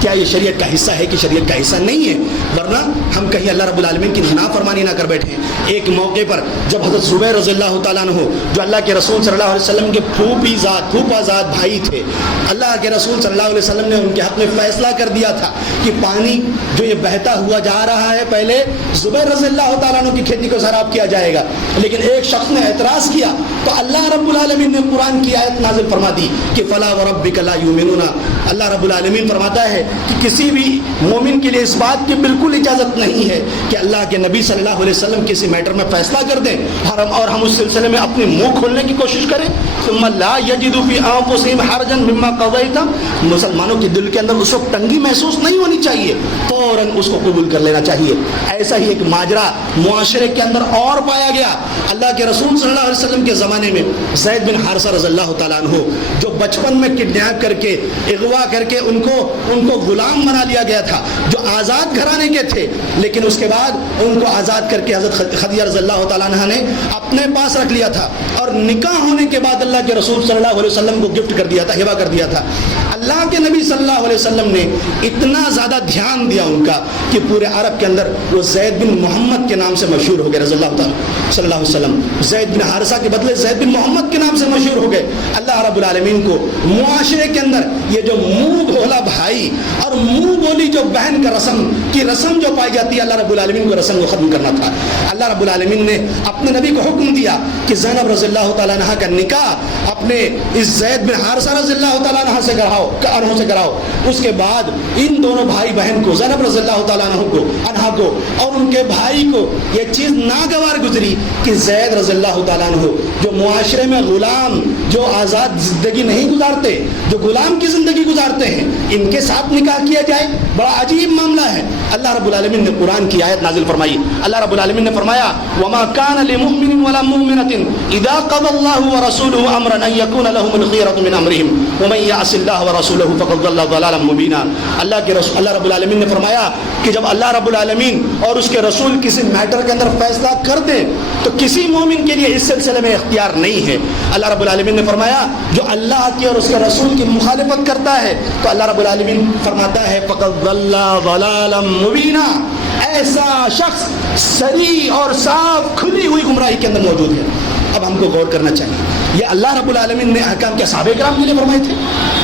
کیا یہ شریعت کا حصہ ہے کہ شریعت کا حصہ نہیں ہے، ورنہ ہم کہیں اللہ رب العالمین کی نافرمانی نہ کر بیٹھیں۔ ایک موقع پر جب حضرت زبیر رضی اللہ تعالیٰ عنہ جو اللہ کے رسول صلی اللہ علیہ وسلم کے پھوپھا زاد بھائی تھے، اللہ کے رسول صلی اللہ علیہ وسلم نے ان کے حق میں فیصلہ کر دیا تھا کہ پانی جو یہ بہتا ہوا جا رہا ہے پہلے زبیر رضی اللہ تعالیٰ عنہ کی کھیتی کو سیراب کیا جائے گا، لیکن ایک شخص نے اعتراض کیا تو اللہ رب العالمین نے قرآن کی آیت نازل فرما دی کہ فلا وربک لا یؤمنون۔ اللہ رب العالمین فرماتا ہے کہ کسی بھی مومن کے لیے اس بات کی بالکل اجازت نہیں ہے کہ اللہ کے نبی صلی اللہ علیہ وسلم کسی میٹر میں فیصلہ کر دیں اور ہم اس سلسلے میں اپنے منہ کھولنے کی کوشش کریں۔ ثم لا یجدوا فی انفسہم حرجا مما قضیت، مسلمانوں کے دل کے اندر اس وقت تنگی محسوس نہیں ہونی چاہیے، فوراً اس کو قبول کر لینا چاہیے۔ ایسا ہی ایک ماجرا معاشرے کے اندر اور پایا گیا۔ اللہ کے رسول صلی اللہ علیہ وسلم کے زمانے میں زید بن حارثہ رضی اللہ تعالیٰ عنہ جو بچپن میں کڈنیپ کر کے اغوا کر کے ان کو غلام بنا لیا گیا تھا، جو آزاد گھرانے کے تھے، لیکن اس کے بعد ان کو آزاد کر کے حضرت خدیجہ رضی اللہ تعالیٰ عنہ نے اپنے پاس رکھ لیا تھا اور نکاح ہونے کے بعد اللہ کے رسول صلی اللہ علیہ وسلم کو گفٹ کر دیا تھا، ہبہ کر دیا تھا۔ اللہ کے نبی صلی اللہ علیہ وسلم نے اتنا زیادہ دھیان دیا ان کا کہ پورے عرب کے اندر وہ زید بن محمد کے نام سے مشہور ہو گئے رضی اللہ تعالیٰ صلی اللہ علیہ وسلم، زید بن حارثہ کے بدلے زید بن محمد کے نام سے مشہور ہو گئے۔ اللہ رب العالمین کو معاشرے کے اندر یہ جو منہ بھولا بھائی اور منہ بولی جو بہن کا رسم جو پائی جاتی ہے، اللہ رب العالمین کو رسم کو ختم کرنا تھا۔ اللہ رب العالمین نے اپنے نبی کو حکم دیا کہ زینب رضی اللہ تعالیٰ عنہ کا نکاح اپنے اس زید بن حارثہ رضی اللہ تعالیٰ عنہ سے کراؤ۔ اس کے بعد ان دونوں بھائی بہن کو، زینب رضی اللہ تعالیٰ عنہ کو اور ان کے بھائی کو یہ چیز ناگوار گزری کہ زید رضی اللہ تعالیٰ عنہ جو معاشرے میں غلام، جو آزاد زندگی نہیں گزارتے، جو غلام کی زندگی گزارتے ہیں، ان کے ساتھ نکاح کیا جائے، بڑا عجیب معاملہ ہے۔ اللہ رب العالمین نے قرآن کی آیت نازل فرمائی۔ اللہ رب العالمین نے فرمایا وما كان لمؤمن ولا مؤمنة اذا قضى الله ورسوله امرا ان يكون لهم الخيرة من امرهم ومن يعص الله ورسوله فقد ضل ضلالا مبينا۔ اللہ رب العالمین نے فرمایا کہ جب اللہ رب العالمین اور اس کے رسول کسی میٹر کے اندر فیصلہ کر دیں تو کسی مومن کے لیے اس سلسلے میں اختیار نہیں ہے۔ اللہ رب العالمین نے فرمایا جو اللہ کی اور اس کے رسول کی مخالفت کرتا ہے تو اللہ رب العالمین فرماتا ہے فقد ضل ضلالا مبینا، ایسا شخص صریح اور صاف کھلی ہوئی گمراہی کے اندر موجود ہے۔ اب ہم کو غور کرنا چاہیے، یہ اللہ رب العالمین نے احکام کیا صحابہ کرام کے لیے فرمائے تھے؟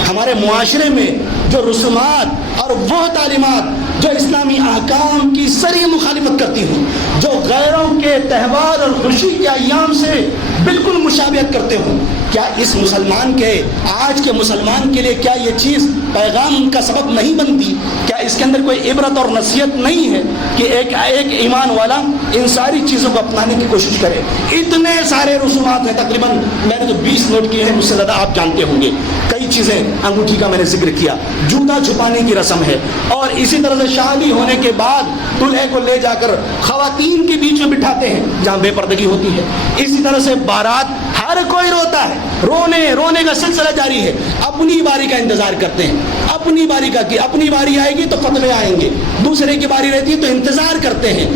ہمارے معاشرے میں جو رسومات اور وہ تعلیمات جو اسلامی احکام کی صریح مخالفت کرتی ہوں، جو غیروں کے تہوار اور خوشی کے ایام سے بالکل مشابہت کرتے ہوں، کیا اس مسلمان کے، آج کے مسلمان کے لیے کیا یہ چیز پیغام کا سبب نہیں بنتی؟ کیا اس کے اندر کوئی عبرت اور نصیحت نہیں ہے کہ ایک ایمان والا ان ساری چیزوں کو اپنانے کی کوشش کرے؟ اتنے سارے رسومات ہیں، تقریباً میں نے جو 20 نوٹ کیے ہیں، مجھ سے زیادہ آپ جانتے ہوں گے۔ کئی چیزیں، انگوٹھی کا میں نے ذکر کیا، جوتا چھپانے کی رسم ہے، اور اسی طرح سے شادی ہونے کے بعد دلہے کو لے جا کر خواتین کے بیچ میں بٹھاتے ہیں جہاں بے پردگی ہوتی ہے۔ اسی طرح سے بارات، ہر کوئی روتا ہے، رونے کا سلسلہ جاری ہے، اپنی باری کا انتظار کرتے ہیں، اپنی باری آئے گی تو فتوے آئیں گے، دوسرے کی باری رہتی ہے تو انتظار کرتے ہیں،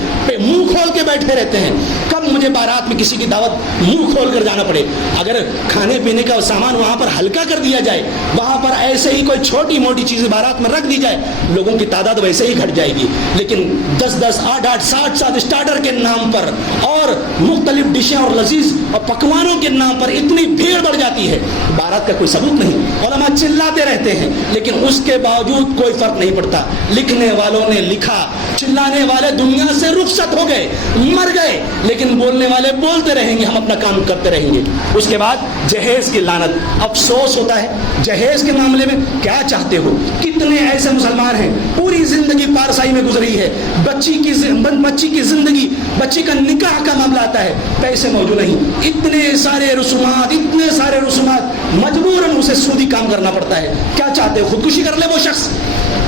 منہ کھول کے بیٹھے رہتے ہیں کب مجھے بارات میں کسی کی دعوت منہ کھول کر جانا پڑے۔ اگر کھانے پینے کا سامان وہاں پر ہلکا کر دیا جائے، وہاں پر ایسے ہی کوئی چھوٹی موٹی چیزیں بارات میں رکھ دی جائے، لوگوں کی تعداد ویسے ہی گھٹ جائے گی، لیکن 10-10 8-8 60 اسٹارٹر کے نام پر اور مختلف ڈشیں اور لذیذ اور پکوانوں کے نام پر اتنی بھیڑ بڑھ جاتی ہے، بارات کا کوئی ثبوت نہیں۔ علماء چلاتے رہتے ہیں لیکن اس کے باوجود کوئی فرق نہیں پڑتا۔ لکھنے والوں نے لکھا، چلانے والے دنیا سے رخصت ہو گئے، مر گئے، لیکن لیکن بولنے والے بولتے رہیں گے، ہم اپنا کام کرتے رہیں گے۔ اس کے بعد جہیز کی لعنت، افسوس ہوتا ہے جہیز کے معاملے میں۔ کیا چاہتے ہو؟ کتنے ایسے مسلمان ہیں پوری زندگی پارسائی میں گزری ہے، بچی کی زندگی، بچی کا نکاح کا معاملہ آتا ہے، پیسے موجود نہیں، اتنے سارے رسومات، مجبوراً اسے سودی کام کرنا پڑتا ہے۔ کیا چاہتے ہو؟ خودکشی کر لے وہ شخص۔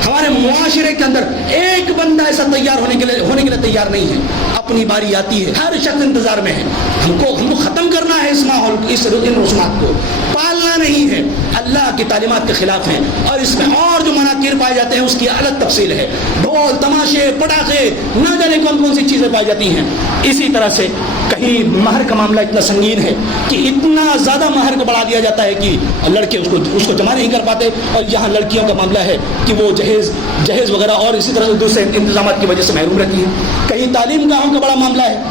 ہمارے معاشرے کے اندر ایک بندہ ایسا تیار ہونے کے لیے تیار نہیں ہے۔ اپنی باری آتی ہے، ہر شخص انتظار میں ہے۔ ہم کو ختم کرنا ہے اس ماحول، ان رسومات کو پالنا نہیں ہے۔ اللہ کی تعلیمات کے خلاف ہیں، اور اس میں اور جو مناکیر پائے جاتے ہیں اس کی الگ تفصیل ہے۔ ڈھول، تماشے، پٹاخے، نہ جانے کون سی چیزیں پائی جاتی ہیں۔ اسی طرح سے کہیں مہر کا معاملہ اتنا سنگین ہے کہ اتنا زیادہ مہر کو بڑھا دیا جاتا ہے کہ لڑکے اس کو جمع نہیں کر پاتے، اور یہاں لڑکیوں کا معاملہ ہے کہ وہ جہیز وغیرہ اور اسی طرح سے دوسرے انتظامات کی وجہ سے محروم رہتی ہیں۔ کہیں تعلیم گاہوں کا بڑا معاملہ ہے،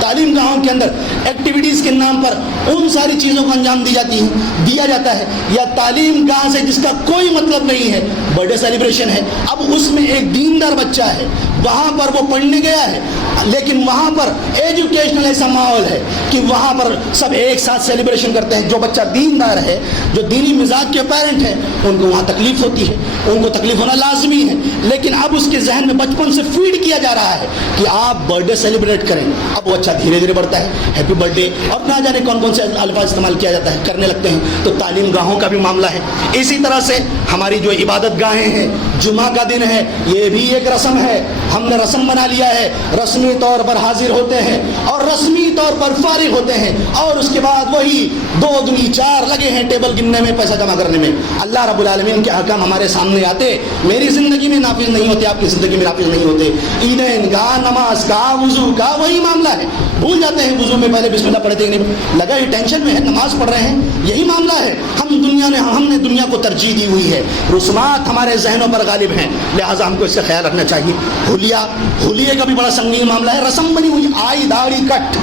تعلیم گاہوں کے اندر ایکٹیویٹیز کے نام پر ان ساری چیزوں کو انجام دیا جاتا ہے، یا تعلیم گاہ سے جس کا کوئی مطلب نہیں ہے، برتھ ڈے سیلیبریشن ہے، اب اس میں ایک دیندار بچہ ہے، وہاں پر وہ پڑھنے گیا ہے، لیکن وہاں پر ایجوکیشنل ایسا ماحول ہے کہ وہاں پر سب ایک ساتھ سیلیبریشن کرتے ہیں۔ جو بچہ دیندار ہے، جو دینی مزاج کے پیرنٹ ہیں، ان کو وہاں تکلیف ہوتی ہے، ان کو تکلیف ہونا لازمی ہے، لیکن اب اس کے ذہن میں بچپن سے فیڈ کیا جا رہا ہے کہ آپ برتھ ڈے سیلیبریٹ کریں۔ اب وہ اچھا دھیرے دھیرے بڑھتا ہے، ہیپی برتھ ڈے اور نہ جانے کون سے الفاظ استعمال کیا جاتا ہے، کرنے لگتے ہیں۔ تو تعلیم گاہوں کا بھی معاملہ ہے۔ اسی طرح سے ہماری جو عبادت گاہیں ہیں، جمعہ کا دن ہے، یہ بھی ایک رسم ہے، ہم نے رسم بنا لیا ہے، رسمی طور پر حاضر ہوتے ہیں اور رسمی طور پر فارغ ہوتے ہیں، اور اس کے بعد وہی 2 دنی 4 لگے ہیں ٹیبل گننے میں، پیسہ جمع کرنے میں۔ اللہ رب العالمین کے احکام ہمارے سامنے آتے، میری زندگی میں نافذ نہیں ہوتے، آپ کی زندگی میں نافذ نہیں ہوتے۔ عیدین کا، نماز کا، وضو کا وہی معاملہ ہے، بھول جاتے ہیں وضو میں پہلے بسم اللہ پڑھتے ہیں، لگا ہی ٹینشن میں ہے، نماز پڑھ رہے ہیں، یہی معاملہ ہے۔ ہم نے دنیا کو ترجیح دی ہوئی ہے، رسومات ہمارے ذہنوں پر غالب ہیں، لہٰذا ہم کو اس کا خیال رکھنا چاہیے۔ ہولیے کا بھی بڑا سنگین معاملہ ہے، رسم بنی ہوئی، آئی داڑھی کٹ،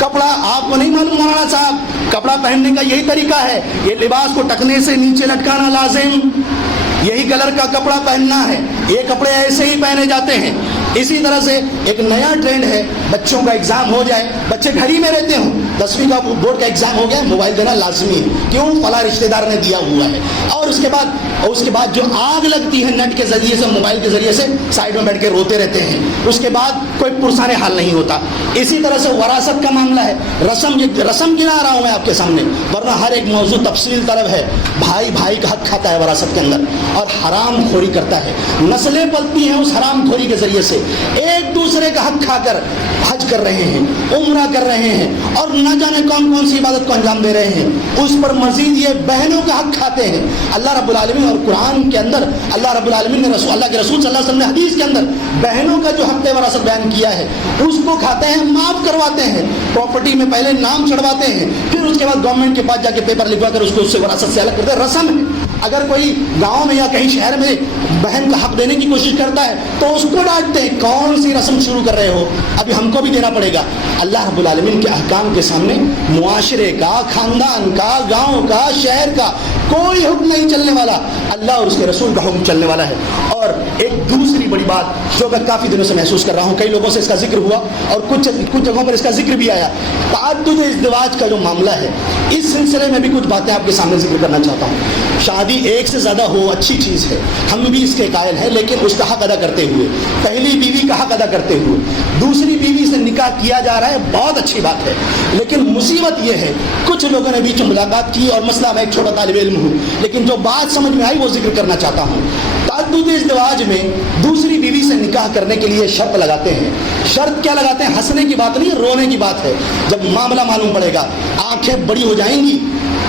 کپڑا آپ کو نہیں معلوم مولانا صاحب، کپڑا پہننے کا یہی طریقہ ہے، یہ لباس کو ٹکنے سے نیچے لٹکانا لازم، یہی کلر کا کپڑا پہننا ہے، یہ کپڑے ایسے ہی پہنے جاتے ہیں۔ اسی طرح سے ایک نیا ٹرینڈ ہے، بچوں کا ایگزام ہو جائے، بچے گھر ہی میں رہتے ہوں، 10ویں کا بورڈ کا ایگزام ہو گیا، موبائل دینا لازمی ہے، کیوں؟ فلاں رشتہ دار نے دیا ہوا ہے۔ اور اس کے بعد جو آگ لگتی ہے نیٹ کے ذریعے سے، موبائل کے ذریعے سے، سائڈ میں بیٹھ کے روتے رہتے ہیں، اس کے بعد کوئی پرسان حال نہیں ہوتا۔ اسی طرح سے وراثت کا معاملہ ہے، رسم گنا رہا ہوں میں آپ کے سامنے، ورنہ ہر ایک موضوع تفصیل طلب ہے۔ بھائی کا حق کھاتا ہے وراثت کے اندر، اور حرام خوری کرتا ہے، نسلیں پلتی ہیں اس حرام خوری کے ذریعے سے، ایک دوسرے کا حق کھا کر حج کر رہے ہیں، عمرہ کر رہے ہیں، اور نہ جانے کون سی عبادت کو انجام دے رہے ہیں، اس پر مزید یہ بہنوں کا حق کھاتے ہیں۔ اللہ رب العالمین اور قرآن کے اندر اللہ رب العالمین نے اللہ کے رسول صلی اللہ علیہ وسلم نے حدیث کے اندر بہنوں کا جو حق وراثت بیان کیا ہے، اس کو کھاتے ہیں، معاف کرواتے ہیں، پراپرٹی میں پہلے نام چڑھواتے ہیں، پھر اس کے بعد گورنمنٹ کے پاس جا کے پیپر لکھوا کر اس کو اس سے وراثت سے الگ کرتے ہیں۔ رسم ہے، اگر کوئی گاؤں میں یا کہیں شہر میں بہن کا حق دینے کی کوشش کرتا ہے تو اس کو ڈانٹتے ہیں، کون سی رسم شروع کر رہے ہو، ابھی ہم کو بھی دینا پڑے گا۔ اللہ رب العالمین کے احکام کے سامنے معاشرے کا، خاندان کا، گاؤں کا، شہر کا کوئی حکم نہیں چلنے والا، اللہ اور اس کے رسول کا حکم چلنے والا ہے۔ اور ایک دوسری بڑی بات جو میں کافی دنوں سے محسوس کر رہا ہوں، کئی لوگوں سے اس کا ذکر ہوا اور کچھ جگہوں پر اس کا ذکر بھی آیا، تعدد ازدواج کا جو معاملہ ہے، اس سلسلے میں بھی کچھ باتیں آپ کے سامنے ذکر کرنا چاہتا ہوں۔ شادی ایک سے زیادہ ہو اچھی چیز ہے، ہم بھی اس کے قائل ہیں، لیکن اس کا حق ادا کرتے ہوئے، پہلی بیوی کا حق ادا کرتے ہوئے دوسری بیوی سے نکاح کیا جا رہا ہے، بہت اچھی بات ہے، لیکن مصیبت یہ ہے کچھ لوگوں نے بیچ میں ملاقات کی، اور مسئلہ میں ایک چھوٹا طالب علم ہوں، لیکن جو بات سمجھ میں آئی وہ ذکر کرنا چاہتا ہوں۔ تعدد ازدواج میں دوسری بیوی سے نکاح کرنے کے لیے شرط لگاتے ہیں۔ شرط کیا لگاتے ہیں؟ ہنسنے کی بات نہیں، رونے کی بات ہے۔ جب معاملہ معلوم پڑے گا، آنکھیں بڑی ہو جائیں گی،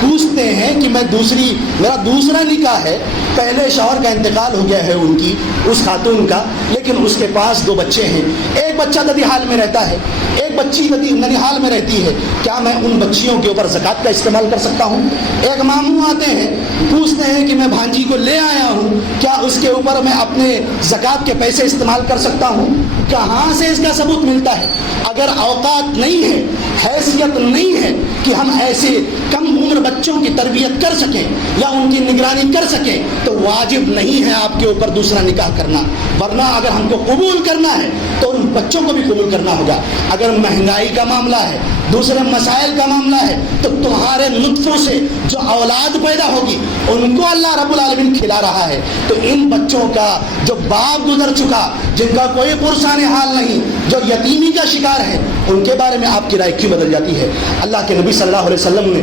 پوچھتے ہیں کہ میرا دوسرا نکاح ہے، پہلے شوہر کا انتقال ہو گیا ہے ان کی، اس خاتون کا، لیکن اس کے پاس 2 بچے ہیں، ایک بچہ ددیحال میں رہتا ہے، ایک بچی ننیحال میں رہتی ہے، کیا میں ان بچیوں کے اوپر زکوٰۃ کا استعمال کر سکتا ہوں؟ ایک ماموں آتے ہیں، پوچھتے ہیں کہ میں بھانجی کو لے آیا ہوں، کیا اس کے اوپر میں اپنے زکوٰۃ کے پیسے استعمال کر سکتا ہوں؟ کہاں سے اس کا ثبوت ملتا ہے؟ اگر اوقات نہیں ہے، حیثیت نہیں ہے کہ ہم ایسے کم عمر بچوں کی تربیت کر سکیں یا ان کی نگرانی کر سکیں، تو واجب نہیں ہے آپ کے اوپر دوسرا نکاح کرنا، ورنہ اگر ہم کو قبول کرنا ہے تو ان بچوں کو بھی قبول کرنا ہوگا. اگر مہنگائی کا معاملہ ہے, دوسرے مسائل کا معاملہ ہے, تو تمہارے نطفوں سے جو اولاد پیدا ہوگی ان کو اللہ رب العالمین کھلا رہا ہے. تو ان بچوں کا جو باپ گزر چکا, جن کا کوئی پرسان حال نہیں, جو یتیمی کا شکار ہے, ان کے بارے میں آپ کی رائے کیوں بدل جاتی ہے؟ اللہ کے نبی صلی اللہ علیہ وسلم نے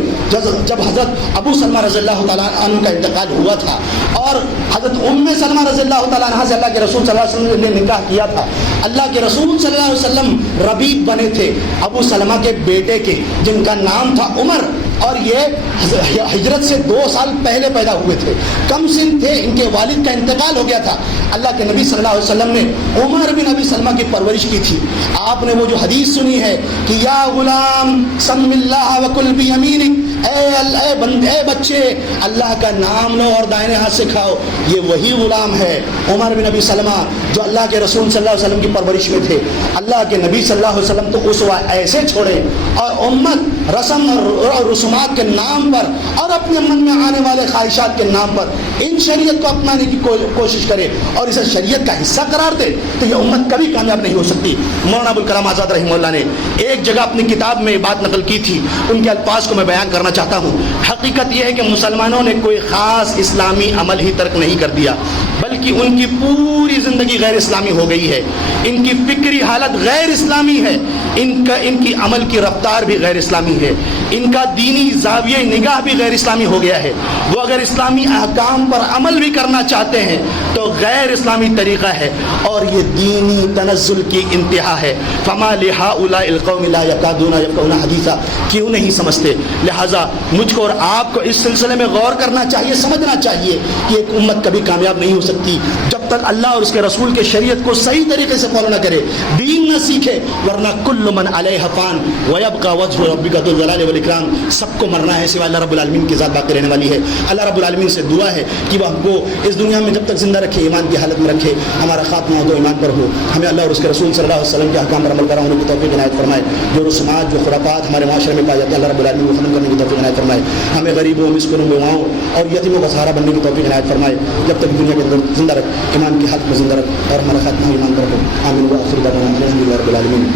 جب حضرت ابو سلمہ رضی اللہ تعالیٰ عنہ کا انتقال ہوا تھا اور حضرت ام سلمہ رضی اللہ تعالیٰ عنہ سے اللہ کے رسول صلی اللہ علیہ وسلم نے نکاح کیا تھا, اللہ کے رسول صلی اللہ علیہ وسلم ربیب بنے تھے ابو سلمہ کے بیٹے کے, جن کا نام تھا عمر, اور یہ ہجرت سے 2 سال پہلے پیدا ہوئے تھے, کم سن تھے, ان کے والد کا انتقال ہو گیا تھا. اللہ کے نبی صلی اللہ علیہ وسلم نے عمر بن ابی سلمہ کی پرورش کی تھی. آپ نے وہ جو حدیث سنی ہے کہ یا غلام سم اللہ وکل بیمینک, اے بچے اللہ کا نام لو اور دائنے ہاتھ سے کھاؤ, یہ وہی غلام ہے عمر بن ابی سلمہ جو اللہ کے رسول صلی اللہ علیہ وسلم کی پرورش میں تھے. اللہ کے نبی صلی اللہ علیہ وسلم تو اسوہ ایسے چھوڑے اور امت رسم اور رسومات کے نام پر اور اپنے من میں آنے والے خواہشات کے نام پر ان شریعت کو اپنانے کی کوشش کرے اور اسے شریعت کا حصہ قرار دے, تو یہ امت کبھی کامیاب نہیں ہو سکتی. مولانا ابوالکلام آزاد رحمہ اللہ نے ایک جگہ اپنی کتاب میں بات نقل کی تھی, ان کے الفاظ کو میں بیان کرنا چاہتا ہوں. حقیقت یہ ہے کہ مسلمانوں نے کوئی خاص اسلامی عمل ہی ترک نہیں کر دیا, بلکہ ان کی پوری زندگی غیر اسلامی ہو گئی ہے. ان کی فکری حالت غیر اسلامی ہے, ان کی عمل کی رفتار بھی غیر اسلامی ہے, ان کا دینی زاویہ نگاہ بھی غیر اسلامی ہو گیا ہے. وہ اگر اسلامی احکام پر عمل بھی کرنا چاہتے ہیں تو غیر اسلامی طریقہ ہے, اور یہ دینی تنزل کی انتہا ہے. فما لہؤلاء القوم لا یکادون یفقهون حدیثا, کیوں نہیں سمجھتے؟ لہٰذا مجھ کو اور آپ کو اس سلسلے میں غور کرنا چاہیے, سمجھنا چاہیے کہ ایک امت کبھی کامیاب نہیں ہو سکتی جب تک اللہ اور اس کے رسول کے شریعت کو صحیح طریقے سے فالو نہ کرے, دین نہ سیکھے, ورنہ کل من علیہ فان ویبقى وجہ ربک ذو الجلال والاکرام, سب کو مرنا ہے سوائے اللہ رب العالمین کی ذات باقی رہنے والی ہے. اللہ رب العالمین سے دعا ہے کہ وہ ہم کو اس دنیا میں جب تک زندہ رکھے, ایمان کی حالت میں رکھے, ہمارا خاتمہ ہو تو ایمان پر ہو. ہمیں اللہ اور اس کے رسول صلی اللہ علیہ وسلم کے احکام پر عمل کرنا ہونے کی توفیق عنایت فرمائے. جو رسومات, جو خرافات ہمارے معاشرے میں پائے جاتے ہیں, اللہ رب العالمین کو ختم کرنے کی توفیق عنایت فرمائے. ہمیں غریبوں, مسکینوں, بیواؤں اور یتیموں کا سہارا بننے کی توفیق عنایت فرمائے. جب تک دنیا کے اندر زندہ رکھ, ایمان کی حالت میں زندہ رکھ, اور ہمارا خاتمہ ایمان پر ہو. آمین. وآخر دعوانا الحمد للہ رب العالمین.